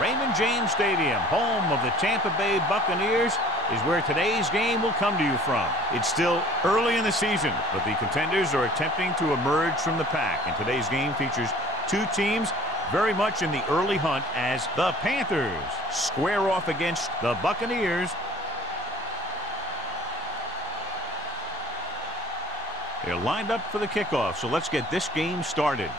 Raymond James Stadium, home of the Tampa Bay Buccaneers, is where today's game will come to you from. It's still early in the season, but the contenders are attempting to emerge from the pack. And today's game features two teams very much in the early hunt as the Panthers square off against the Buccaneers. They're lined up for the kickoff, so let's get this game started.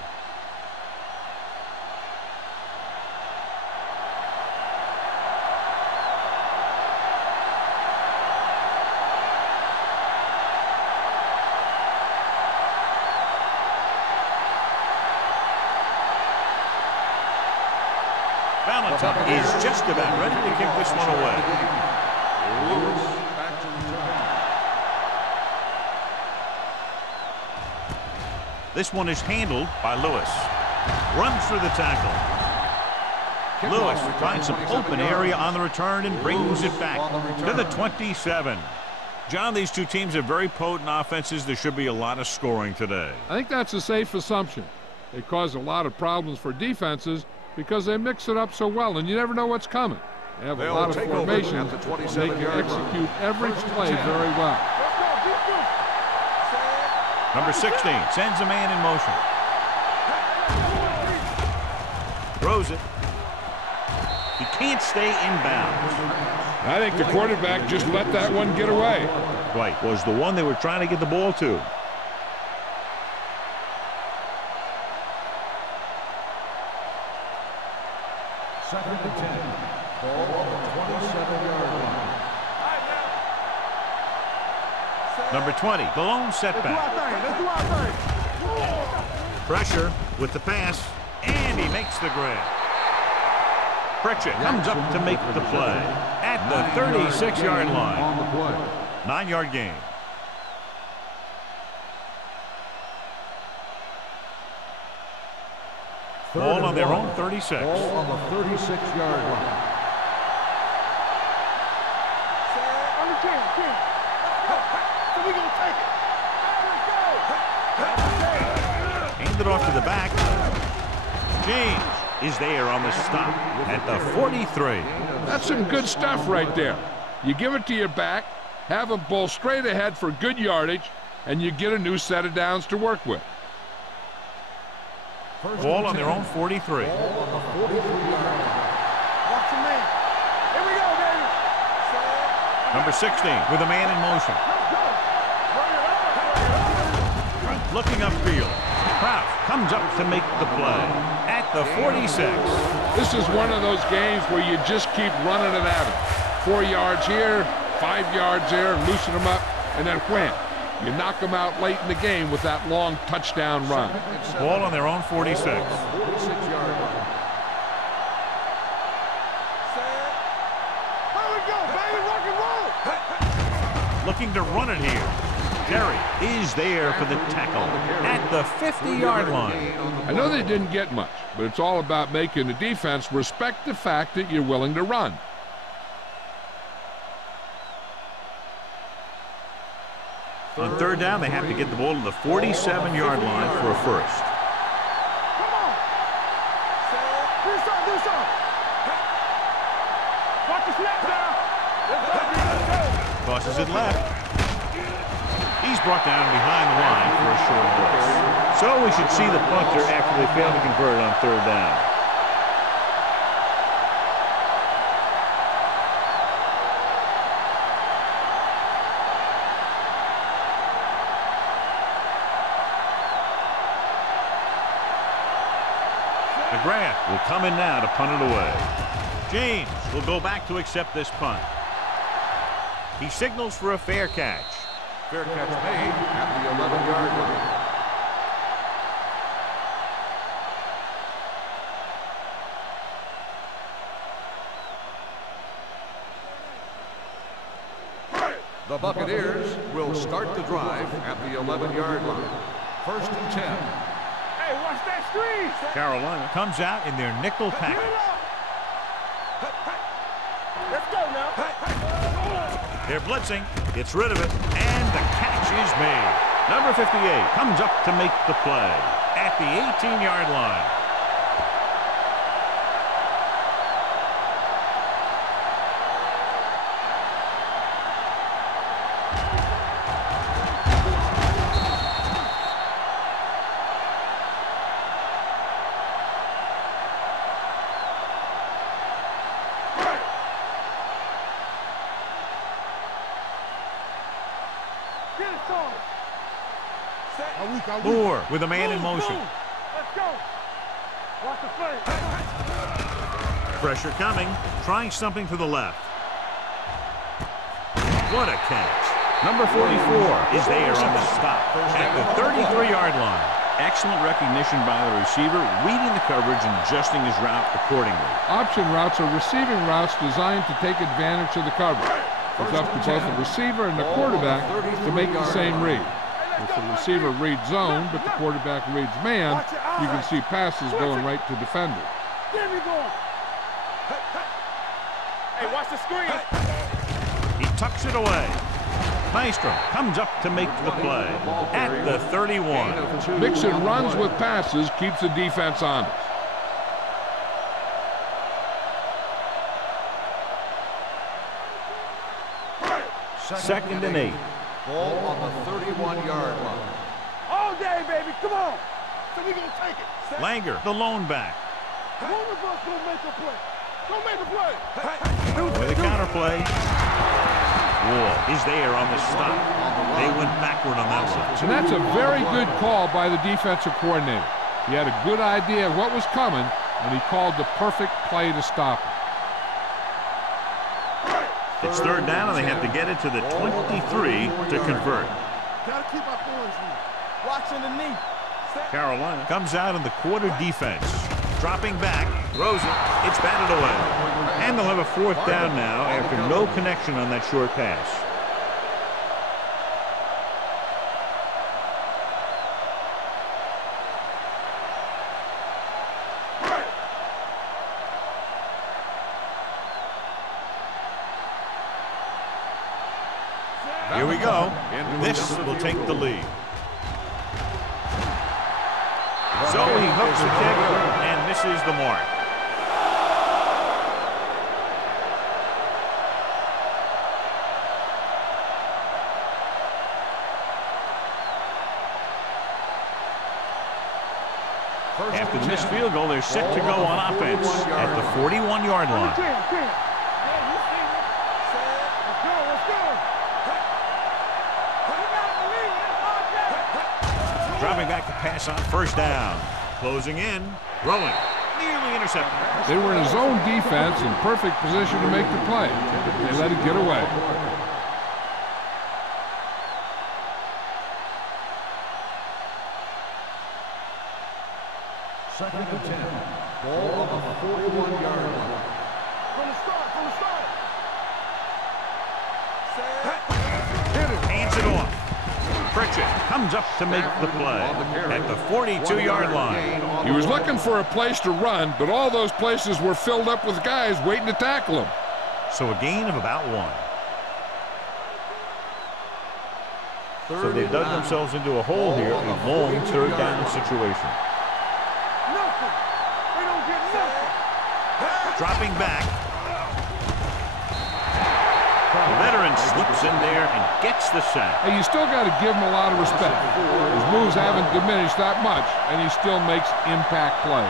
Valentine is just about ready to kick this one away. This one is handled by Lewis. Runs through the tackle. Lewis finds some open area on the return and brings it back to the 27. John, these two teams have very potent offenses. There should be a lot of scoring today. I think that's a safe assumption. They cause a lot of problems for defenses because they mix it up so well, and you never know what's coming. They have a lot of formations, and they can execute every play very well. Number 16 sends a man in motion. Throws it. He can't stay in bounds. I think the quarterback just let that one get away. Right, was the one they were trying to get the ball to. Second and 10. Ball on the 27-yard line. Number 20, the lone setback. Pressure with the pass, and he makes the grab. Pritchett comes up to make the play at the 36-yard line. On the play. 9-yard gain. Ball on their own 36. Ball on the 36-yard line. Hand it off to the back. James is there on the stop at the 43. That's some good stuff right there. You give it to your back, have him bowl straight ahead for good yardage, and you get a new set of downs to work with. Ball on their own 43. Ball on the 43-yard line. Watch the man. Here we go, baby. Number 16 with a man in motion. Looking upfield. Kraft comes up to make the play at the 46. This is one of those games where you just keep running it at him. 4 yards here, 5 yards there, loosen them up, and then wham. You knock them out late in the game with that long touchdown run. Ball on their own 46. 46-yard line. Looking to run it here. Terry is there for the tackle at the 50-yard line. I know they didn't get much, but it's all about making the defense respect the fact that you're willing to run. On third down, they have to get the ball to the 47-yard line for a first. Come on. Do something. Watch the snap down. Tosses it left. He's brought down behind the line for a short loss. So we should see the punter after they fail to convert on third down. McGrath will come in now to punt it away. James will go back to accept this punt. He signals for a fair catch. Fair catch made at the 11-yard line. The Buccaneers will start the drive at the 11-yard line. First and 10. Hey, watch that screen. Carolina comes out in their nickel package. Let's go now. They're blitzing, gets rid of it, and the catch is made. Number 58 comes up to make the play at the 18-yard line. Moore with a man in motion. Let's go. Watch the play. Pressure coming. Trying something to the left. What a catch. Number 44 is there on the stop at the 33-yard line. Excellent recognition by the receiver, reading the coverage and adjusting his route accordingly. Option routes are receiving routes designed to take advantage of the coverage. It's up to both the receiver and the quarterback to make the same read. If the receiver reads zone, but the quarterback reads man, you can see passes going right to defenders. Get me going. Hey, watch the screen. He tucks it away. Maestro comes up to make the play at the 31. Mixing runs with passes keeps the defense honest. Second and 8. Ball on the 31-yard line. All day, baby. Come on. So we gonna take it. Langer, the lone back. One of us gonna make a play. Don't make a play. With a counter play. Wall is there on the stop. They went backward on that one. And that's a very good call by the defensive coordinator. He had a good idea of what was coming, and he called the perfect play to stop it. It's third down, and they have to get it to the 23 to convert. Gotta keep our boys in. Watching the knee. Carolina comes out in the quarter defense. Dropping back, throws it, it's batted away. And they'll have a fourth down now after no connection on that short pass. Here we go. This will take the lead. So he hooks the kick and misses the mark. After the missed field goal, they're set to go on offense at the 41-yard line. Dropping back to pass on first down. Closing in, throwing, nearly intercepted. They were in a zone defense in perfect position to make the play. They let it get away. Second and 10. Ball on the 41-yard line. From the start. Hands it off. Pritchett comes up to make the play at the 42-yard line. He was looking for a place to run, but all those places were filled up with guys waiting to tackle him. So a gain of about 1. So they dug themselves into a hole here, a long third down situation. Nothing. They don't get nothing. Dropping back. The veteran slips in there and gets the sack. Hey, you still got to give him a lot of respect. His moves haven't diminished that much, and he still makes impact plays.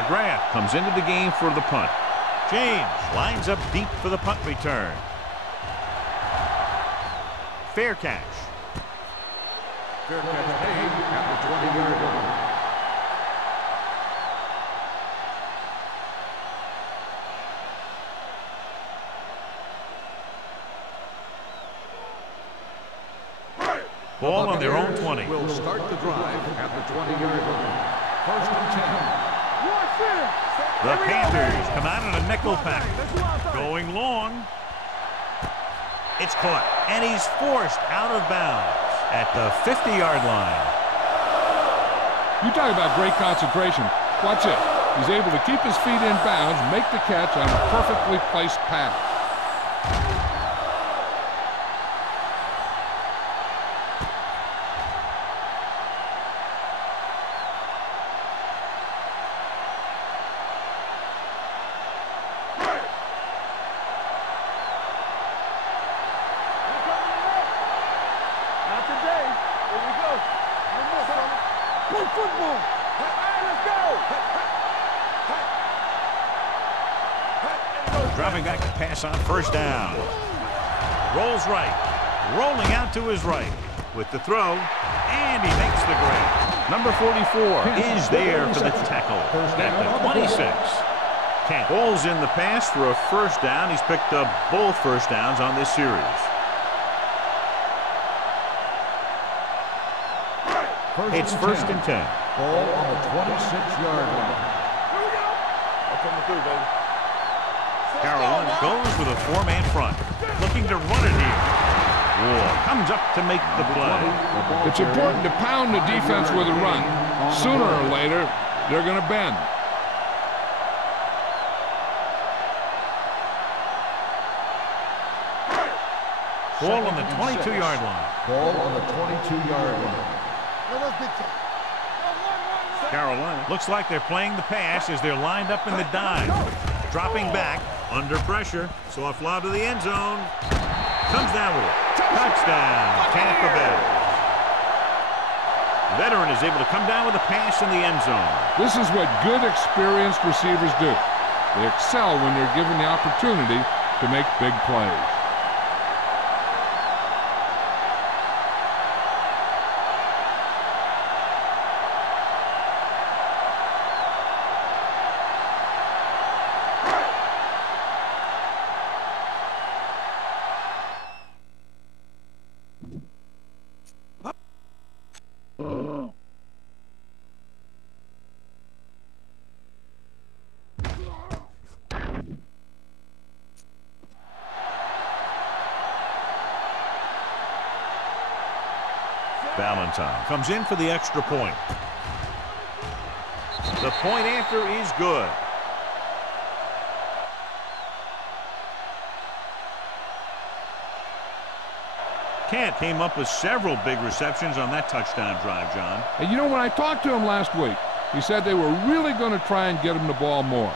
McGrath comes into the game for the punt. James lines up deep for the punt return. Fair catch. Fair catch made at the 20-yard line. Ball on their own 20. Will start the drive at the 20-yard line. First and 10. The Panthers come out in a nickel pack. Going long. It's caught, and he's forced out of bounds at the 50-yard line. You talk about great concentration. Watch it. He's able to keep his feet in bounds, make the catch on a perfectly placed pass. football. All right, let's go. Dropping back to pass on first down. Rolls right. Rolling out to his right. With the throw. And he makes the grab. Number 44 is there for the tackle. At the 26. Kent pulls in the pass for a first down. He's picked up both first downs on this series. It's first and 10. Ball on the 26-yard line. Here we go. I'm coming through, baby. Carolina goes with a four-man front. Looking to run it here. Ward comes up to make the play. It's important to pound the defense with a run. Sooner or later, they're going to bend. Ball on the 22-yard line. Ball on the 22-yard line. Carolina looks like they're playing the pass as they're lined up in the dime. Dropping back, under pressure. Soft lob to the end zone. Comes down with it. Touchdown, Tampa Bay. Veteran is able to come down with a pass in the end zone. This is what good, experienced receivers do. They excel when they're given the opportunity to make big plays. Valentine comes in for the extra point. The point after is good. Kent came up with several big receptions on that touchdown drive, John. And you know, when I talked to him last week, he said they were really going to try and get him the ball more.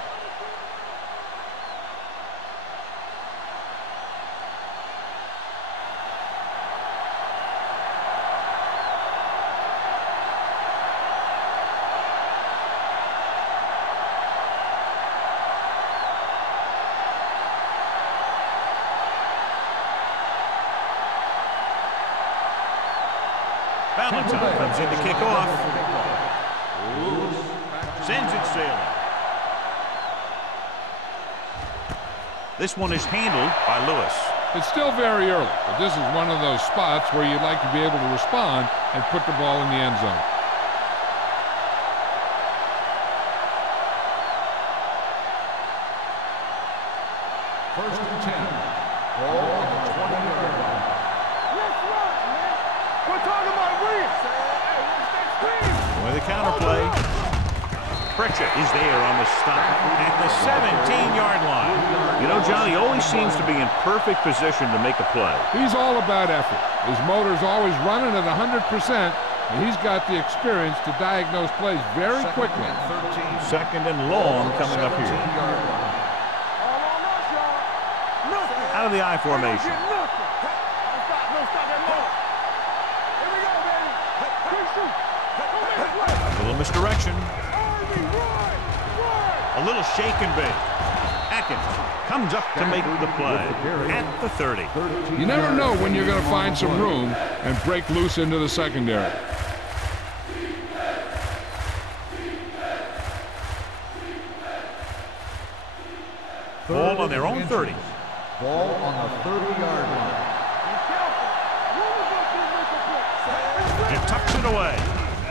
Valentine comes in to kick off. Sends it sailing. This one is handled by Lewis. It's still very early, but this is one of those spots where you'd like to be able to respond and put the ball in the end zone. First and 10. Ball on the 20-yard line. Let's run, man. We're talking about wins. Hey, what's that screen? With the counterplay. Pritchett is there on the stop at the 17-yard line. You know, John, he always seems to be in perfect position to make a play. He's all about effort. His motor's always running at 100%, and he's got the experience to diagnose plays very quickly. Second and long coming up here. All on us, y'all. Nothing. Out of the I Don't formation. get nothing. No stop that ball. Here we go, baby. Quick shoot. Don't make a play. A little misdirection. Army, run. A little shake and bake. Atkins comes up to make the play at the 30. You never know when you're going to find some room and break loose into the secondary. Ball on their own 30. Ball on the 30-yard line. Be careful. Ruler's going to make a play. And tucks it away.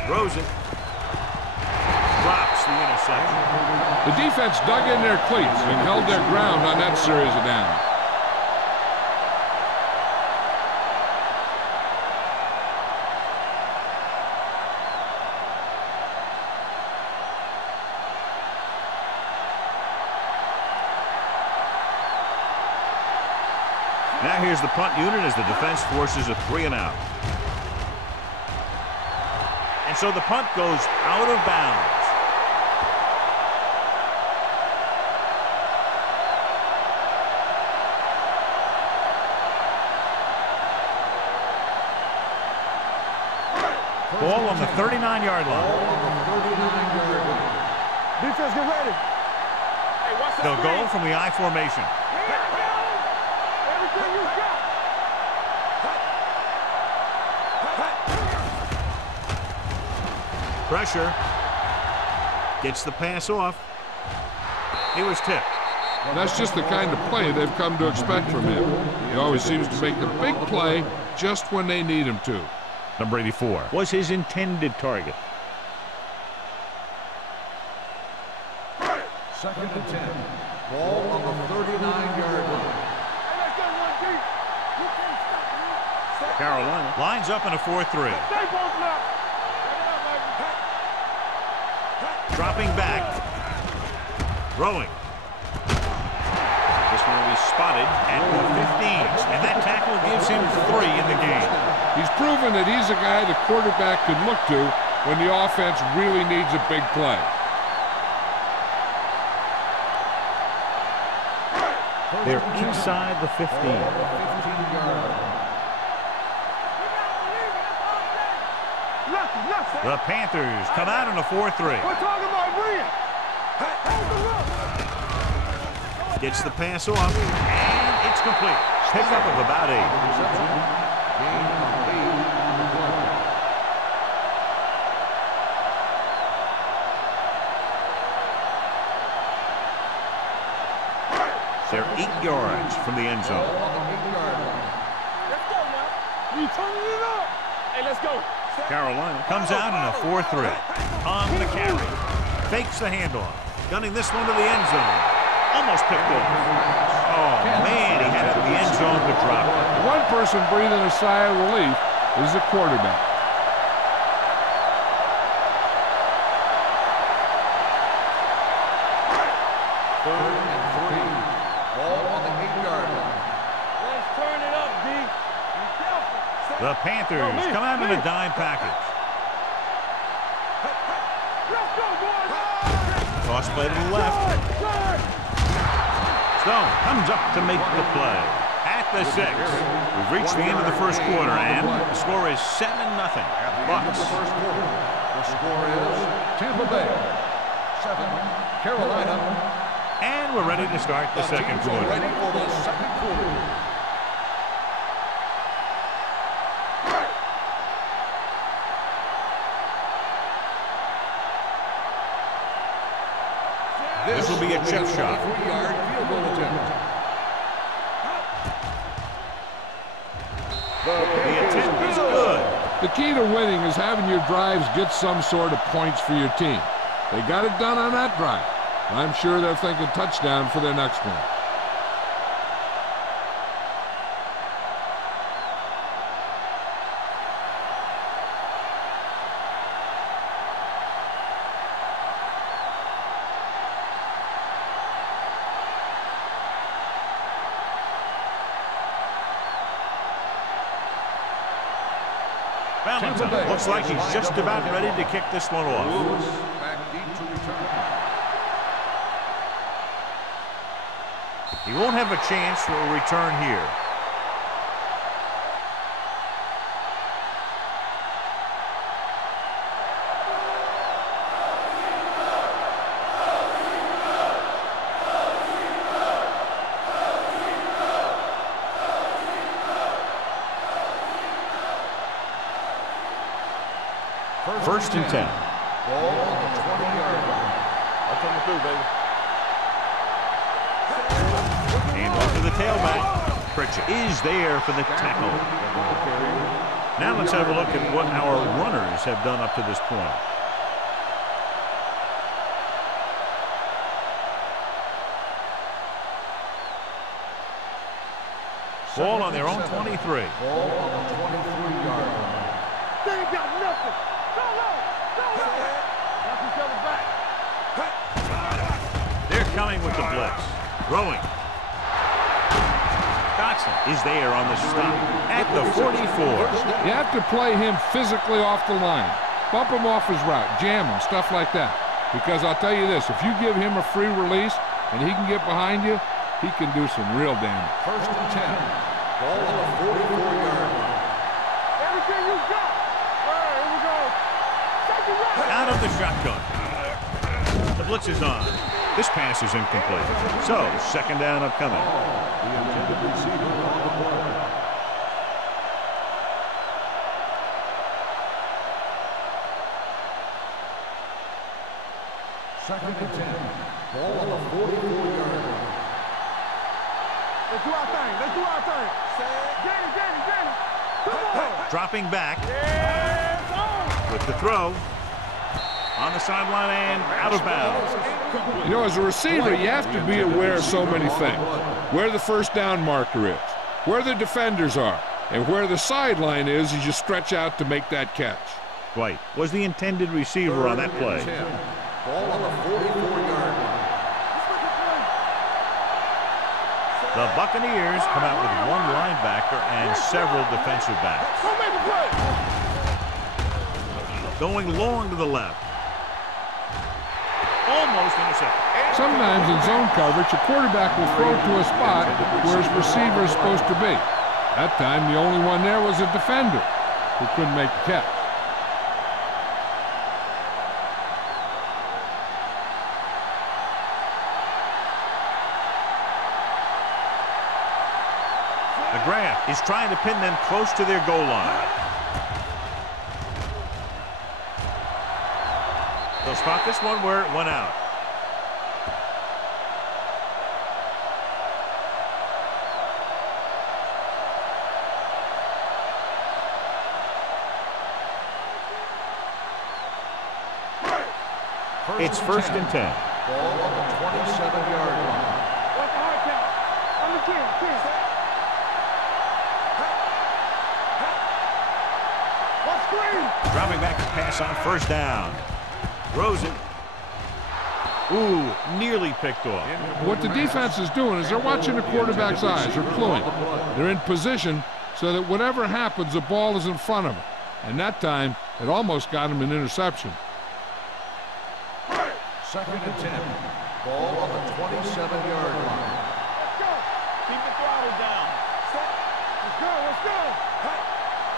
Throws it. Drops the interception. The defense dug in their cleats and held their ground on that series of downs. Now here's the punt unit as the defense forces a 3-and-out. And so the punt goes out of bounds. Ball on the 39-yard line. Defense, get ready. Hey, watch the They'll screen. go from the I formation. Everything you got. Pressure. Gets the pass off. He was tipped. That's just the kind of play they've come to expect from him. He always seems to make the big play just when they need him to. Number 84 was his intended target. 2nd and 10. Ball on the 39-yard line. Hey, let's get one deep. You can't stop me. Carolina lines up in a 4-3. Stay both now. Dropping back. Throwing. This one will be spotted at the 15s, and that tackle gives him 3 in the game. He's proven that he's a guy the quarterback can look to when the offense really needs a big play. They're inside the 15. The Panthers come out in a 4-3. We're talking about Brian. Hold the look. Gets the pass off, and it's complete. Pickup of about 8. They're 8 yards from the end zone. Let's go now. You turning it up. Hey, let's go. Carolina comes out in a 4-3. On the carry. Fakes the handoff. Gunning this one to the end zone. Almost picked off. Oh, man, he had it in the end zone but dropped it. One person breathing a sigh of relief is the quarterback. Third and 3. Ball on the 8-yard line. Let's turn it up, D. Be careful. The Panthers come out in a dime package. Let's go, boys. Toss play to the left. Stone comes up to make the play. At the 6. We've reached the end of the first quarter, and the score is 7-0. At the end of Bucks. the first quarter, the score is Tampa Bay 7, Carolina. And we're ready to start the second Teams are quarter. ready for the second quarter. This will be a chip shot. 3-yard field goal attempt. The attempt is good. The key to winning is having your drives get some sort of points for your team. They got it done on that drive. I'm sure they're thinking touchdown for their next one. Valentine looks like he's just about ready to kick this one off. Lewis back deep to return. He won't have a chance for a return here. First and 10. Ball on the 20-yard line. I'm coming through, baby. Hand off to the tailback. Pritchett is there for the tackle. Now let's have a look at what our runners have done up to this point. Ball on their own 23. Ball on the 23-yard line. They ain't got nothing. Go low. Go low. Knock each other back. They're coming with the blitz. Throwing. Dotson is there on the stop at the 44. You have to play him physically off the line. Bump him off his route, jam him, stuff like that. Because I'll tell you this, if you give him a free release and he can get behind you, he can do some real damage. First and 10. Ball on the 44-yard line. Everything you got. All right, here we go. the shotgun. The blitz is on. This pass is incomplete. So, second down upcoming. The intended receiver on the play. Second and 10. Ball on the 44-yard line. Let's do our thing. Let's do our thing. Get it. Come on. Dropping back with the throw. On the sideline and out of bounds. You know, as a receiver, you have to be aware of so many things. Where the first down marker is, where the defenders are, and where the sideline is as you stretch out to make that catch. White was the intended receiver on that play. Ball on the 44-yard line. The Buccaneers come out with one linebacker and several defensive backs. Going long to the left. Almost intercepted. Sometimes in zone coverage, a quarterback will throw to a spot where his receiver is supposed to be. That time, the only one there was a defender who couldn't make the catch. McGrath is trying to pin them close to their goal line. They'll spot this one where it went out. It's first and 10. Ball on the 27-yard line. What's the hard count? On the 10. What's screen? Dropping back to pass on first down. Throws it. Ooh, nearly picked off. What the defense is doing is they're watching the quarterback's eyes. They're cluing. They're in position so that whatever happens, the ball is in front of them. And that time, it almost got him an interception. Second and 10. Ball on the 27-yard line. Let's go. Keep the throttle down. Let's go.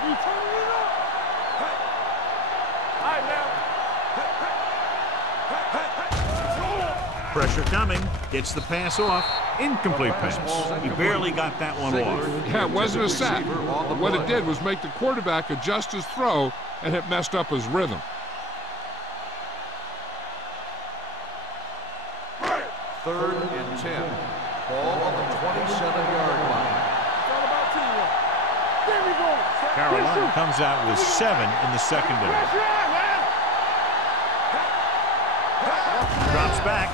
You turning it up. All right, now. Pressure coming. Gets the pass off. Incomplete pass. He barely got that one off. Yeah, it wasn't a sack. What it did was make the quarterback adjust his throw, and it messed up his rhythm. Third and 10. Ball on the 27-yard line. It's all about teamwork. There we go. Carolina comes out with 7 in the secondary. Pressure on, man. Drops back.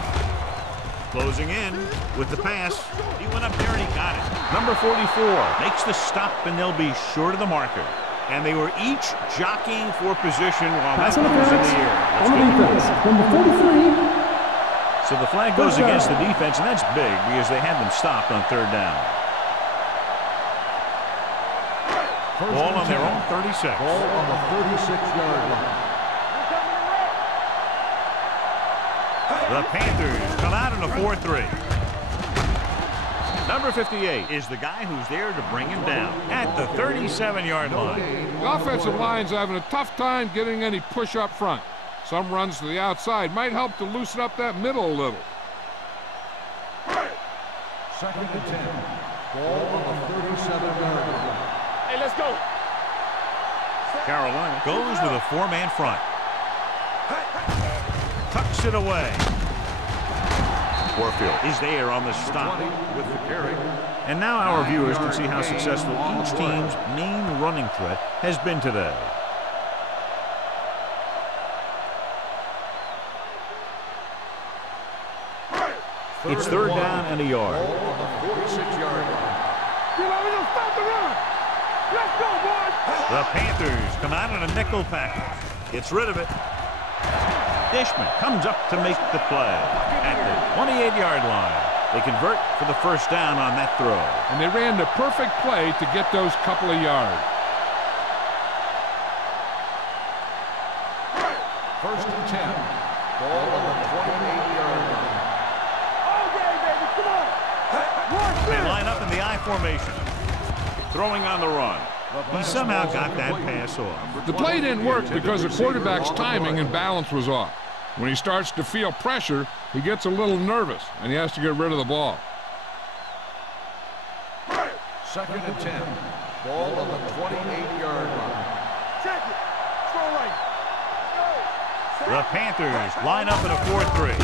Closing in with the pass. He went up there and he got it. Number 44 makes the stop, and they'll be short of the marker. And they were each jockeying for position while that one was in the air. On the defense, number 43. So the flag goes against the defense, and that's big because they had them stopped on third down. Ball on their own 36. Ball on the 36-yard line. The Panthers come out in a 4-3. Number 58 is the guy who's there to bring him down at the 37-yard line. The offensive line's having a tough time getting any push up front. Some runs to the outside might help to loosen up that middle a little. Second and 10. Ball on the 37-yard line. Hey, let's go. Carolina goes with a 4-man front. Tucks it away. Warfield is there on the stop. With the carry. And now our viewers can see how successful each team's main running threat has been today. It's third down and a yard. Ball on the 46-yard line. You know, we're going to stop the run. Let's go, boys. The Panthers come out in a nickel package. Gets rid of it. Dishman comes up to make the play at the 28-yard line. They convert for the first down on that throw. And they ran the perfect play to get those couple of yards. First and 10. Ball on the 28-yard line. Okay, baby, come on. They line up in the I formation. Throwing on the run. He somehow got that pass off. The play didn't work because the quarterback's timing and balance was off. When he starts to feel pressure, he gets a little nervous, and he has to get rid of the ball. 2nd and 10. Ball on the 28-yard line. Check it. Throw right. The Panthers line up in a 4-3.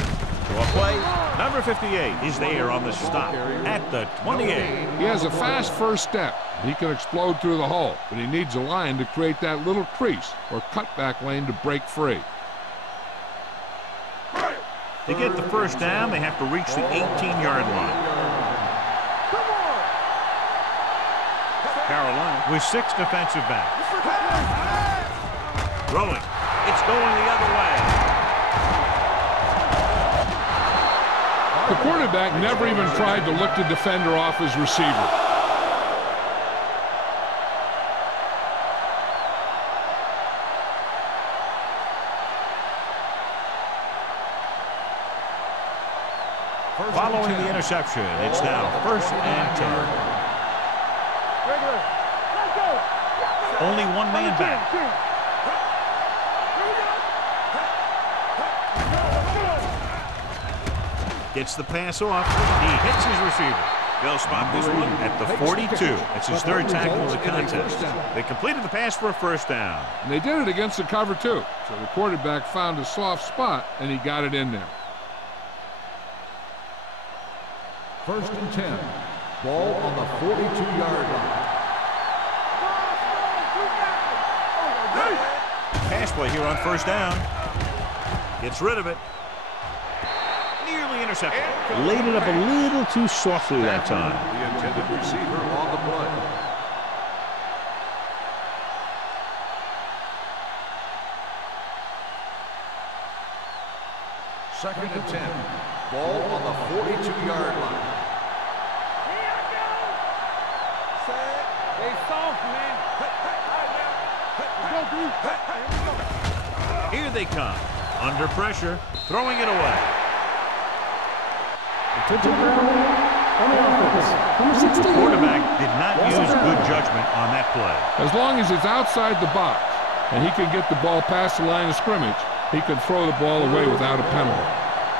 To a play, number 58 is there on the stop at the 28. He has a fast first step. He can explode through the hole, but he needs a line to create that little crease or cutback lane to break free. To get the first down, they have to reach the 18-yard line. Carolina with 6 defensive backs. Throwing. It's going the other way. The quarterback never even tried to look the defender off his receiver. Following the interception, it's now 1st and 10. Only one man back. Gets the pass off. He hits his receiver. They'll spot this one at the 42. It's his 3rd tackle of the contest. They completed the pass for a first down. And they did it against the cover, too. So the quarterback found a soft spot, and he got it in there. 1st and 10. Ball on the 42-yard line. Pass play here on first down. Gets rid of it. Nearly intercepted. Laid it up a little too softly that time. The intended receiver on the play. Second and 10. Ball on the 42-yard line. Stay soft, man. Here they come. Under pressure. Throwing it away. To the ground on the offense. Number 16. The quarterback did not use good judgment on that play. As long as it's outside the box and he can get the ball past the line of scrimmage, he can throw the ball away without a penalty.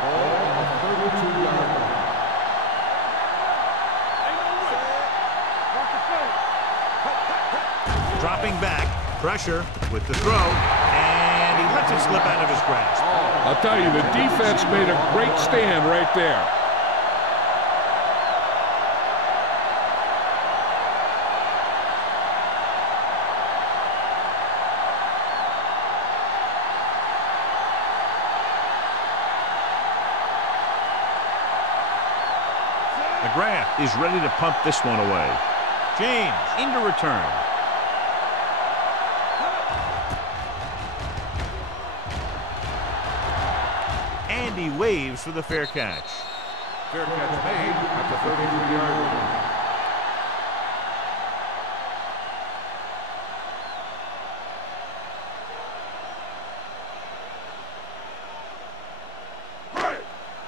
Ball on the 32-yard line. Dropping back. Pressure with the throw. And he lets it slip out of his grasp. I'll tell you, the defense made a great stand right there. McGrath is ready to pump this one away. James into return. And he waves for the fair catch. Fair catch made at the 33-yard line.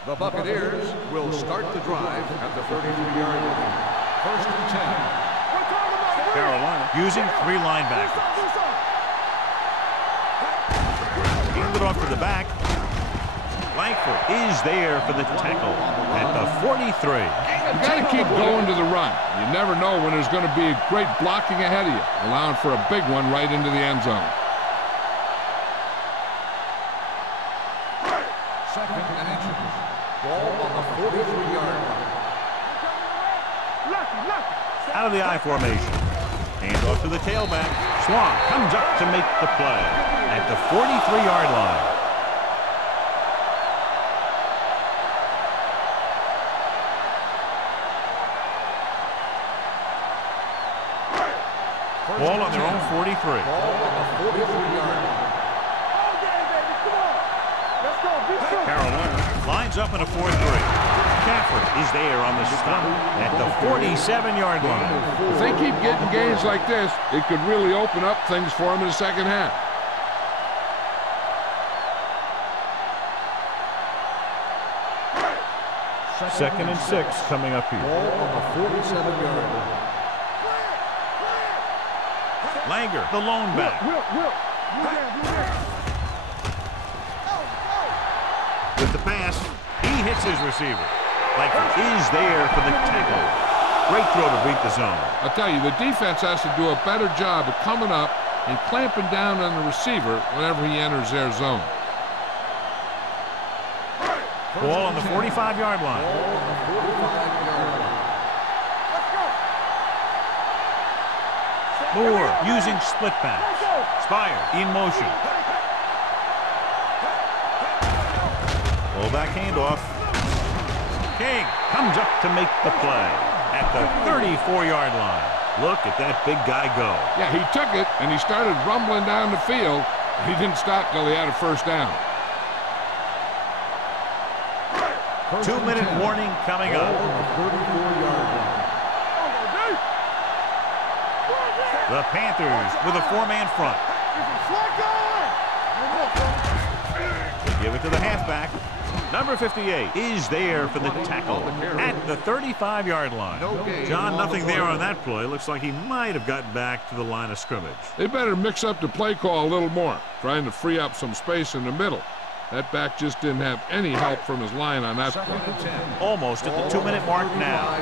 The Buccaneers will start the drive at the 33-yard line. 1st and 10. Carolina using 3 linebackers. Handed off to the back. Langford is there for the tackle at the 43. You got to keep going to the run. You never know when there's going to be great blocking ahead of you, allowing for a big one right into the end zone. 2nd and inches. Ball on the 43-yard line. Out of the I formation. Hand off to the tailback. Swan comes up to make the play at the 43-yard line. Ball on their own 43. Ball on the 43-yard line. Carolina lines up in a 4-3. Caffrey is there on the stop at the 47-yard line. If they keep getting games like this, it could really open up things for them in the second half. Second and 6 coming up here. Ball on the 47-yard line. Langer, the lone back. With the pass, he hits his receiver. Langford is there for the tackle. Great throw to beat the zone. I'll tell you, the defense has to do a better job of coming up and clamping down on the receiver whenever he enters their zone. Ball on the 45-yard line. Moore using split pass. Spire in motion. Fullback handoff. King comes up to make the play at the 34-yard line. Look at that big guy go. Yeah, he took it, and he started rumbling down the field. He didn't stop till he had a first down. 2-minute warning coming up. The Panthers with a 4-man front. They give it to the halfback. Number 58 is there for the tackle at the 35-yard line. John, nothing there on that play. Looks like he might have gotten back to the line of scrimmage. They better mix up the play call a little more, trying to free up some space in the middle. That back just didn't have any help from his line on that play. Almost at the 2-minute mark now.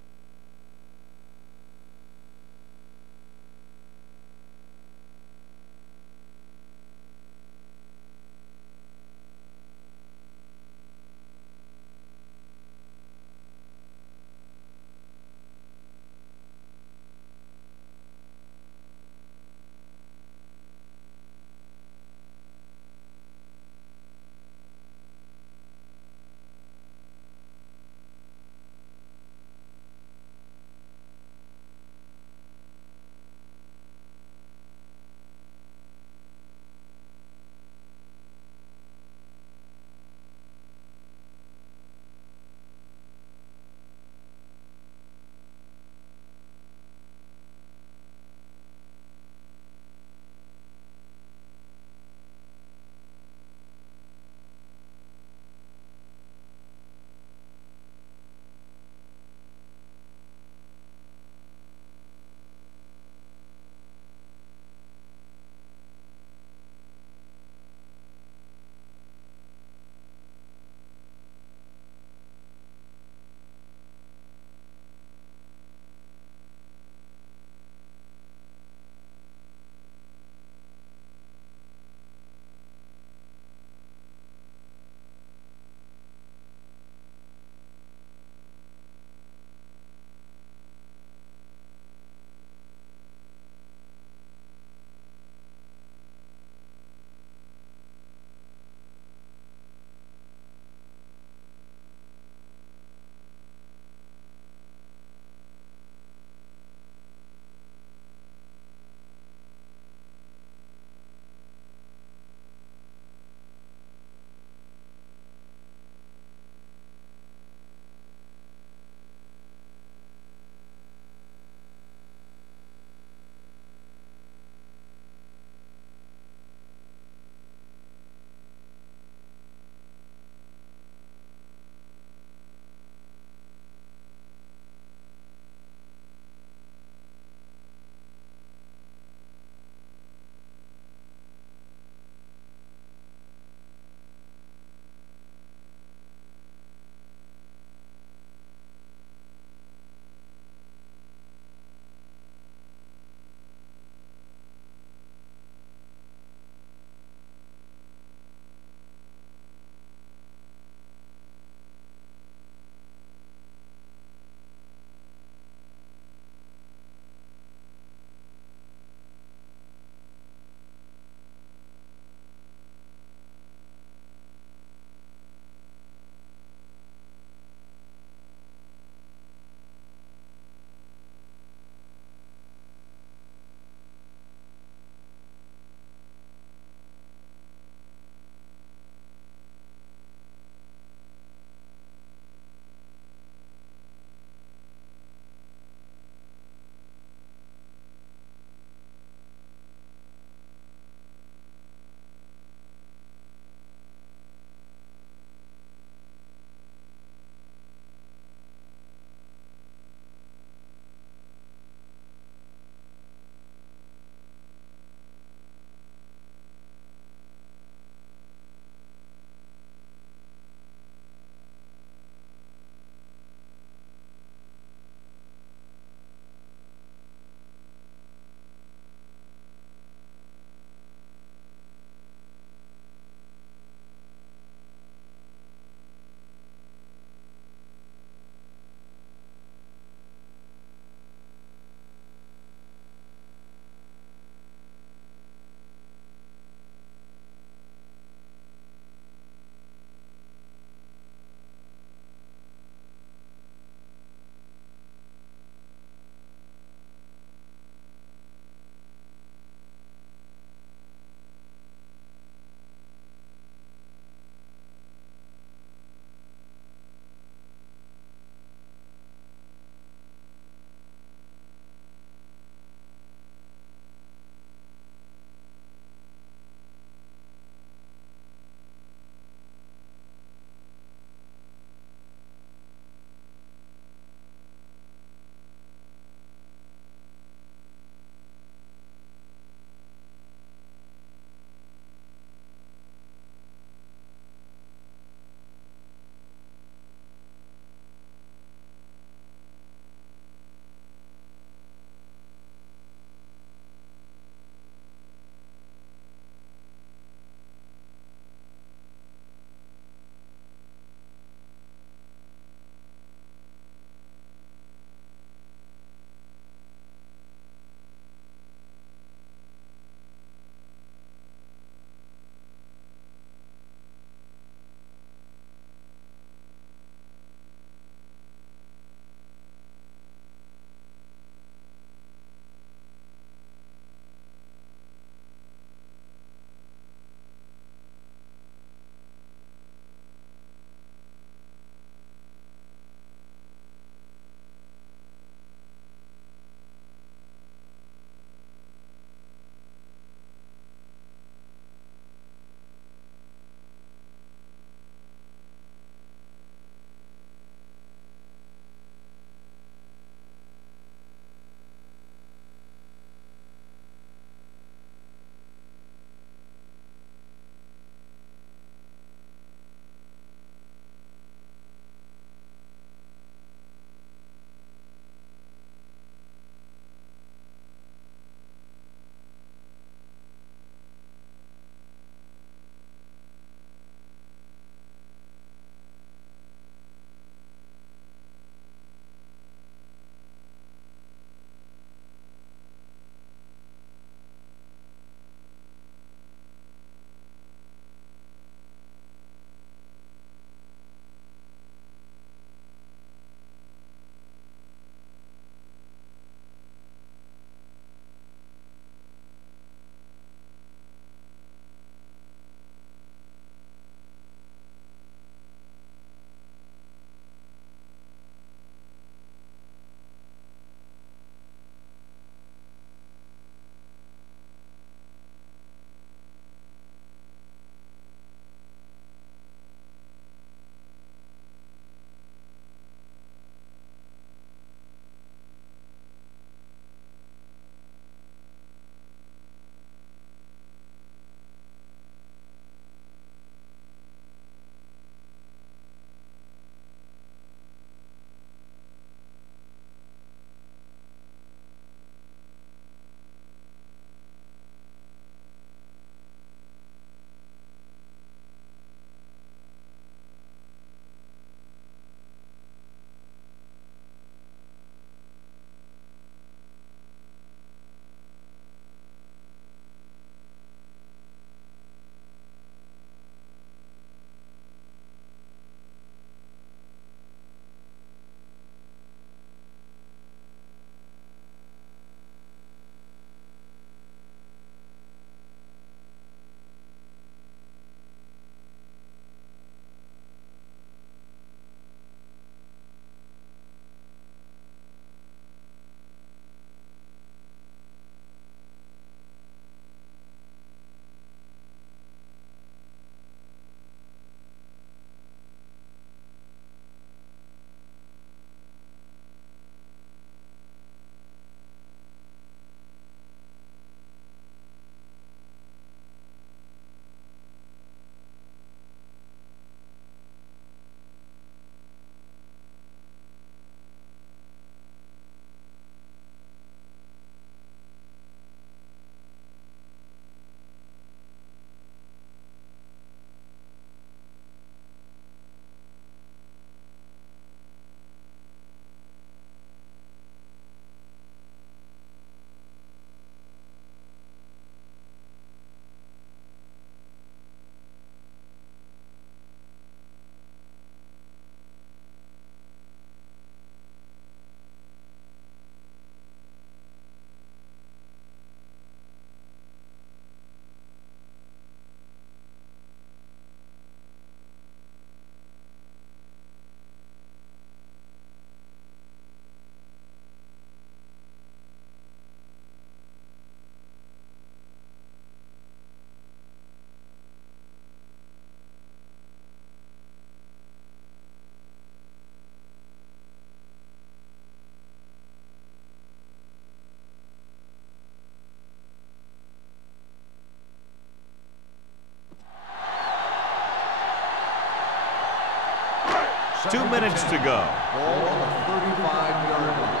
2 minutes to go. Ball on the 35-yard line.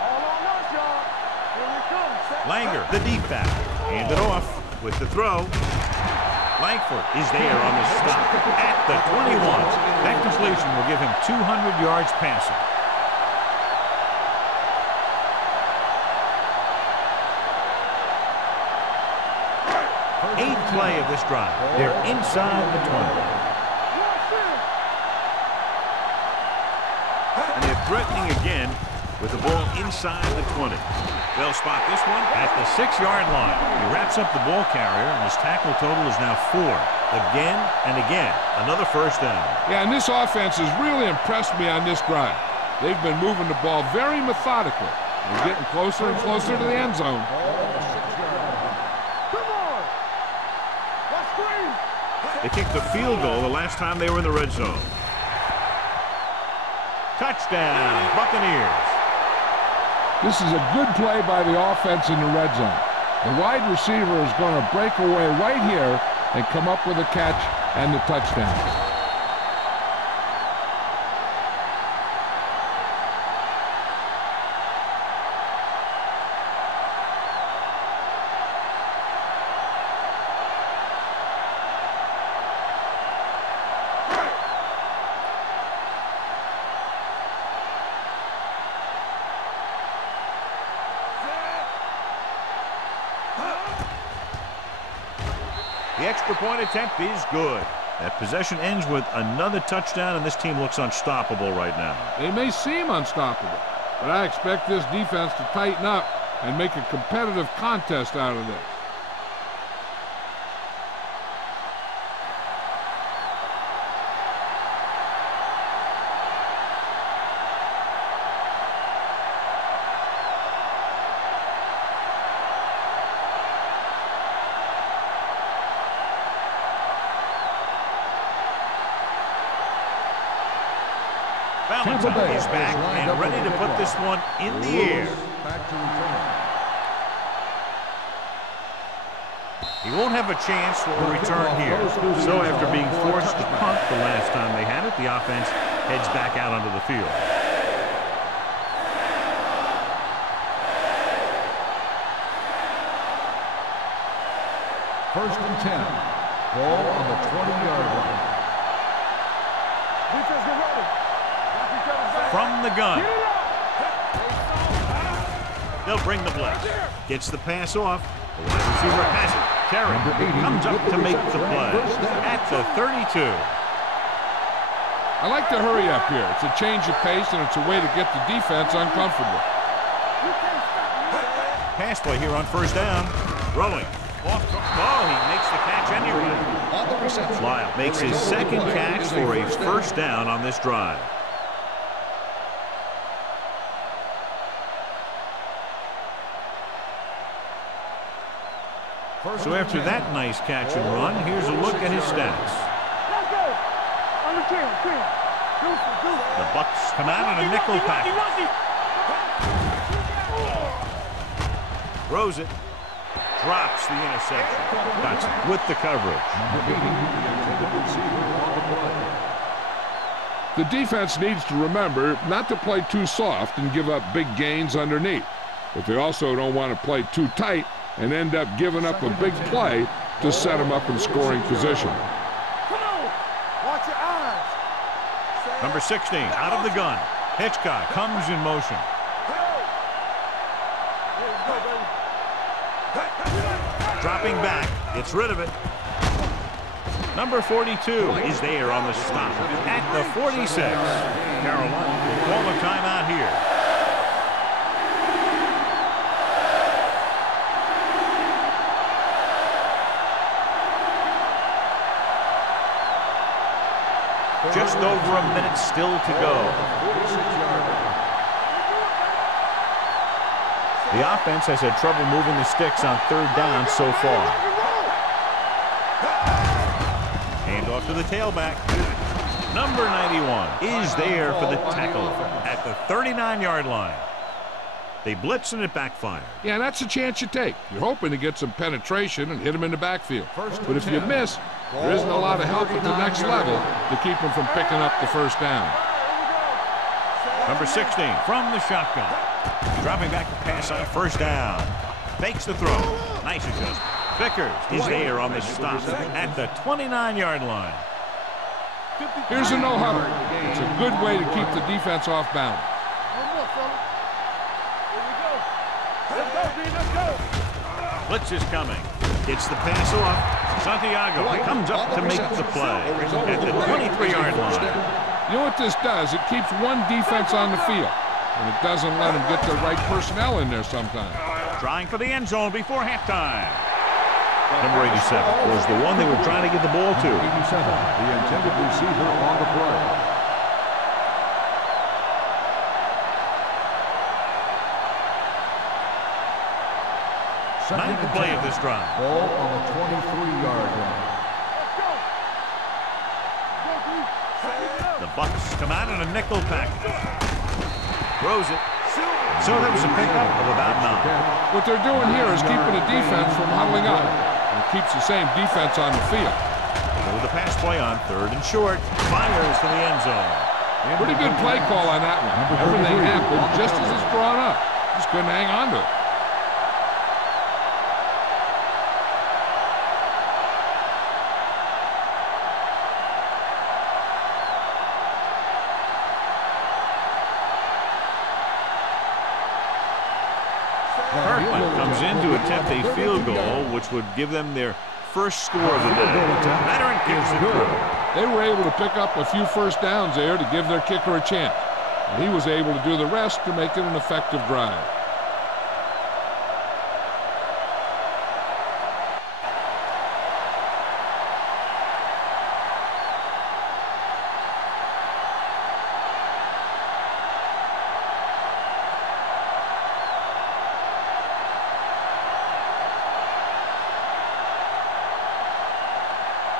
All on us, y'all. Here we come. Langer, the deep back. Hand it off with the throw. Langford is there on the stop at the 21. That completion will give him 200 yards passing. Eighth play of this drive. They're inside the 20. And they're threatening again with the ball inside the 20. They'll spot this one at the 6-yard line. He wraps up the ball carrier, and his tackle total is now 4. Again and again, another first down. Yeah, and this offense has really impressed me on this drive. They've been moving the ball very methodically. They're getting closer and closer to the end zone. They kicked the field goal the last time they were in the red zone. Touchdown, Buccaneers. This is a good play by the offense in the red zone. The wide receiver is going to break away right here and come up with a catch and the touchdown. The extra point attempt is good. That possession ends with another touchdown, and this team looks unstoppable right now. They may seem unstoppable, but I expect this defense to tighten up and make a competitive contest out of this. Valentine is back and ready to put this one in the air. He won't have a chance for a return here. So after being forced to punt the last time they had it, the offense heads back out onto the field. First and 10. Ball on the 20-yard line. Defense, get ready. From the gun. They'll bring the blitz. Gets the pass off. The wide receiver has it. Terry comes up to make the play at the 32. I like to hurry up here. It's a change of pace, and it's a way to get the defense uncomfortable. Pass play here on first down. Rolling. Off the ball. He makes the catch anyway. On the reception. Lyle makes his second catch for a first down on this drive. So after that nice catch and run, here's a look at his stats. The Bucs come out in a nickel package. Throws it. Drops the interception. Dotson with the coverage. The defense needs to remember not to play too soft and give up big gains underneath. But they also don't want to play too tight and end up giving up a big play to set them up in scoring position. Come on. Watch your eyes. Number 16 out of the gun. Hitchcock comes in motion. Dropping back, gets rid of it. Number 42 is there on the stop at the 46. Carolina will call a timeout here. Just over a minute still to go. The offense has had trouble moving the sticks on third down so far. Hand off to the tailback. Number 91 is there for the tackle at the 39-yard line. They blitz and it backfired. Yeah, that's a chance you take. You're hoping to get some penetration and hit them in the backfield. But if you miss, there isn't a lot of help at the next level to keep them from picking up the first down. Number 16 from the shotgun. Dropping back to pass on first down. Fakes the throw. Nice adjustment. Vickers is there on the stop at the 29-yard line. Here's a no-huddle. It's a good way to keep the defense off balance. Blitz is coming. Gets the pass off. Santiago comes up to make the play at the 23-yard line. You know what this does? It keeps one defense on the field, and it doesn't let them get the right personnel in there sometimes. Trying for the end zone before halftime. Number 87 was the one they were trying to get the ball to. 87, the intended receiver on the play. Ninth play of this drive. Ball on the 23-yard line. The Bucs come out in a nickel package. Throws it. So that was a pickup of about 9. What they're doing here is keeping the defense from huddling up. And it keeps the same defense on the field. With the pass play on 3rd and short. Fires to the end zone. Pretty good play call on that one. Everything happened just as it's drawn up. Just couldn't hang on to it. Comes in to attempt a field goal, which would give them their first score of the day. Veteran kicks it through. They were able to pick up a few first downs there to give their kicker a chance. And he was able to do the rest to make it an effective drive.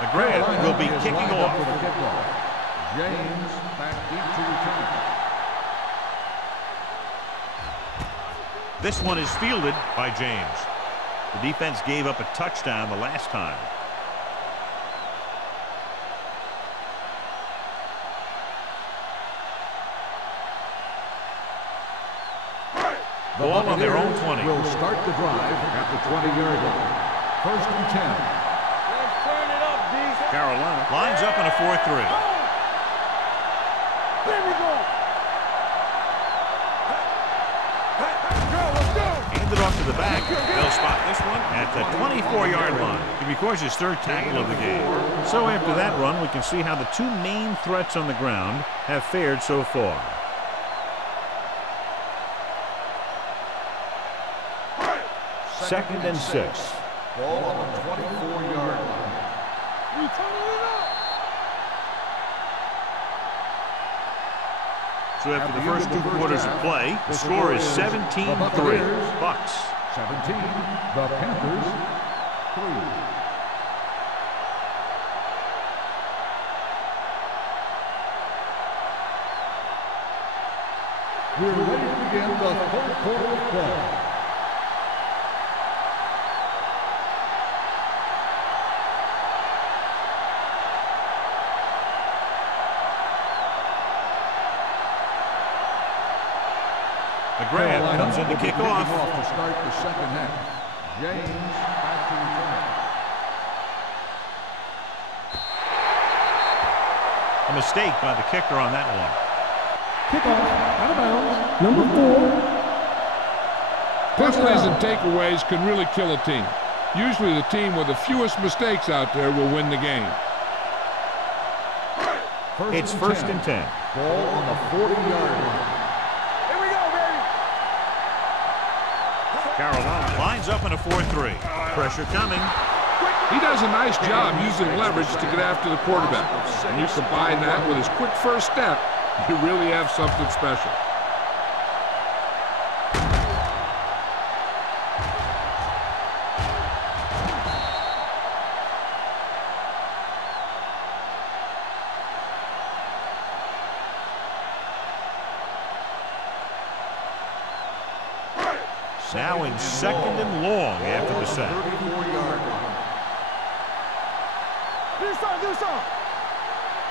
McGrath will be kicking off. James back deep to return. This one is fielded by James. The defense gave up a touchdown the last time. Ball on their own 20. Will start the drive at the 20-yard line. 1st and 10. Carolina lines up in a 4-3. There we go. Handed off to the back. They'll spot this one at the 24-yard line. He records his 3rd tackle of the game. So after that run, we can see how the 2 main threats on the ground have fared so far. Second and 6. Ball on the 24-yard line. So after the first 2 quarters of play, the score is 17-3. Bucs. 17. The Panthers 3. We're ready to begin the 3rd quarter of play. McGrath comes in to kick off. To start the 2nd half. James back to return. A mistake by the kicker on that one. Kickoff, out of bounds, number 4. Penalties and takeaways can really kill a team. Usually the team with the fewest mistakes out there will win the game. It's 1st and 10. Ball on the 40-yard line. Carolina lines up in a 4-3. Pressure coming. He does a nice job using leverage to get after the quarterback. And you combine that with his quick first step, you really have something special. Now in 2nd and long after the sack. 34-yard line. Do something.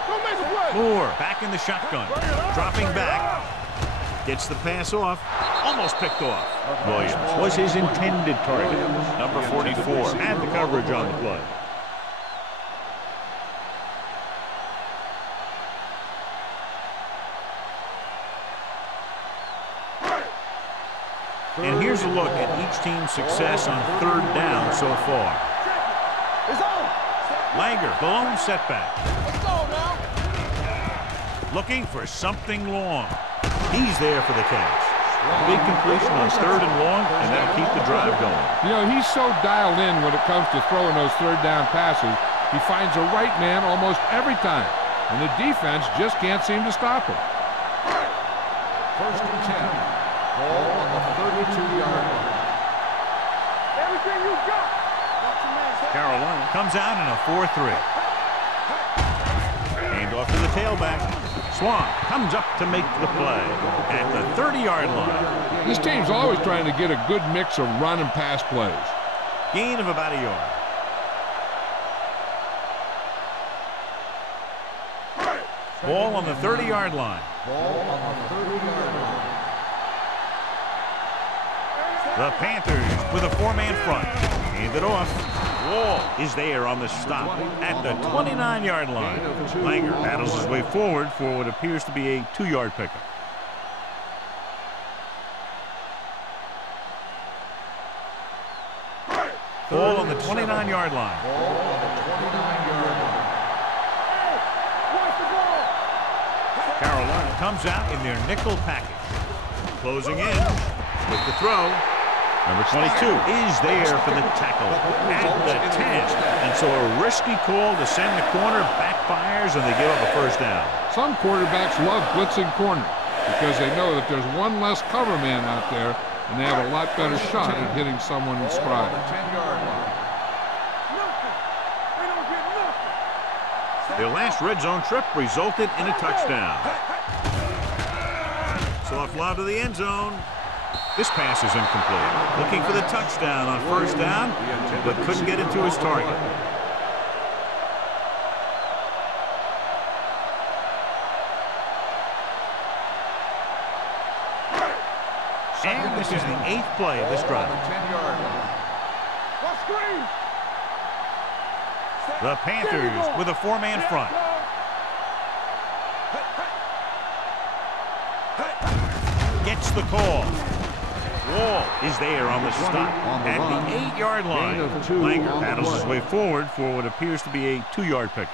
Go make a play. Moore back in the shotgun. Dropping back. Gets the pass off. Almost picked off. Williams was his intended target. Number 44 had the coverage on the play. And here's a look at each team's success on third down so far. Langer, the lone setback. Looking for something long. He's there for the catch. Big completion on third and long, and that'll keep the drive going. You know, he's so dialed in when it comes to throwing those third down passes. He finds the right man almost every time, and the defense just can't seem to stop him. First and 10. Ball on the 32-yard line. Everything you got. Carolina comes out in a 4-3. Hand off to the tailback. Swan comes up to make the play at the 30-yard line. This team's always trying to get a good mix of run and pass plays. Gain of about a yard. Ball on the 30-yard line. Ball on the 30-yard line. The Panthers with a four-man front. Hand it off. Wall is there on the stop at the 29-yard line. Langer battles his way forward for what appears to be a 2-yard pickup. Ball on the 29-yard line. Ball on the 29-yard line. Carolina comes out in their nickel package. Closing in with the throw. Number 22 is there for the tackle at the 10. And so a risky call to send the corner backfires, and they give up a first down. Some quarterbacks love blitzing corner because they know that there's one less cover man out there, and they have a lot better shot at hitting someone in stride. Their last red zone trip resulted in a touchdown. Soft lob to the end zone. This pass is incomplete. Looking for the touchdown on first down, but couldn't get it to his target. And this is the 8th play of this drive. The Panthers with a four-man front. Gets the call. Wall is there on the stop at the 8-yard line. Langer battles his way forward for what appears to be a 2-yard pickup.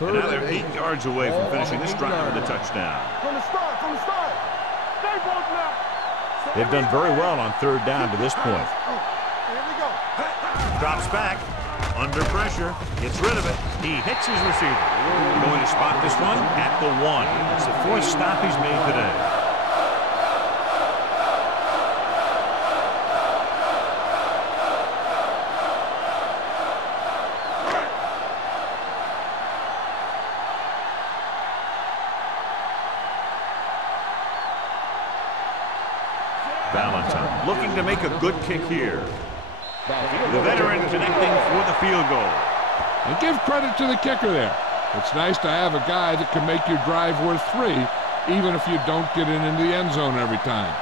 Another 8 yards away from finishing this drive with a touchdown. From the start. Stay both now. They've done very well on third down to this point. Here we go. Drops back. Under pressure, gets rid of it. He hits his receiver. Going to spot this one at the 1. It's the 4th stop he's made today. Valentine looking to make a good kick here. The veteran connecting for the field goal. And give credit to the kicker there. It's nice to have a guy that can make your drive worth 3, even if you don't get it into the end zone every time.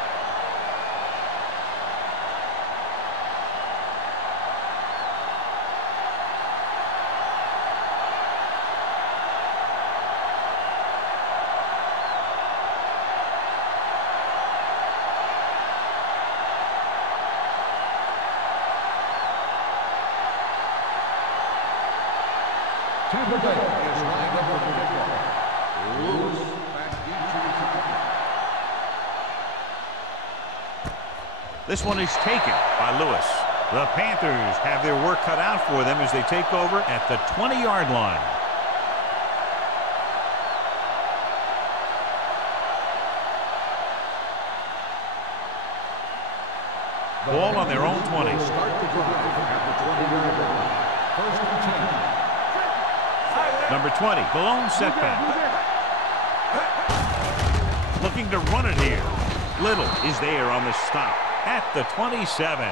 Tampa Bay is lined up with the kickoff. Lewis back into the kickoff. This one is taken by Lewis. The Panthers have their work cut out for them as they take over at the 20-yard line. Ball on their own 20. Start the drive at the 20-yard line. First and 10. Number 20, the lone setback. Looking to run it here. Little is there on the stop at the 27.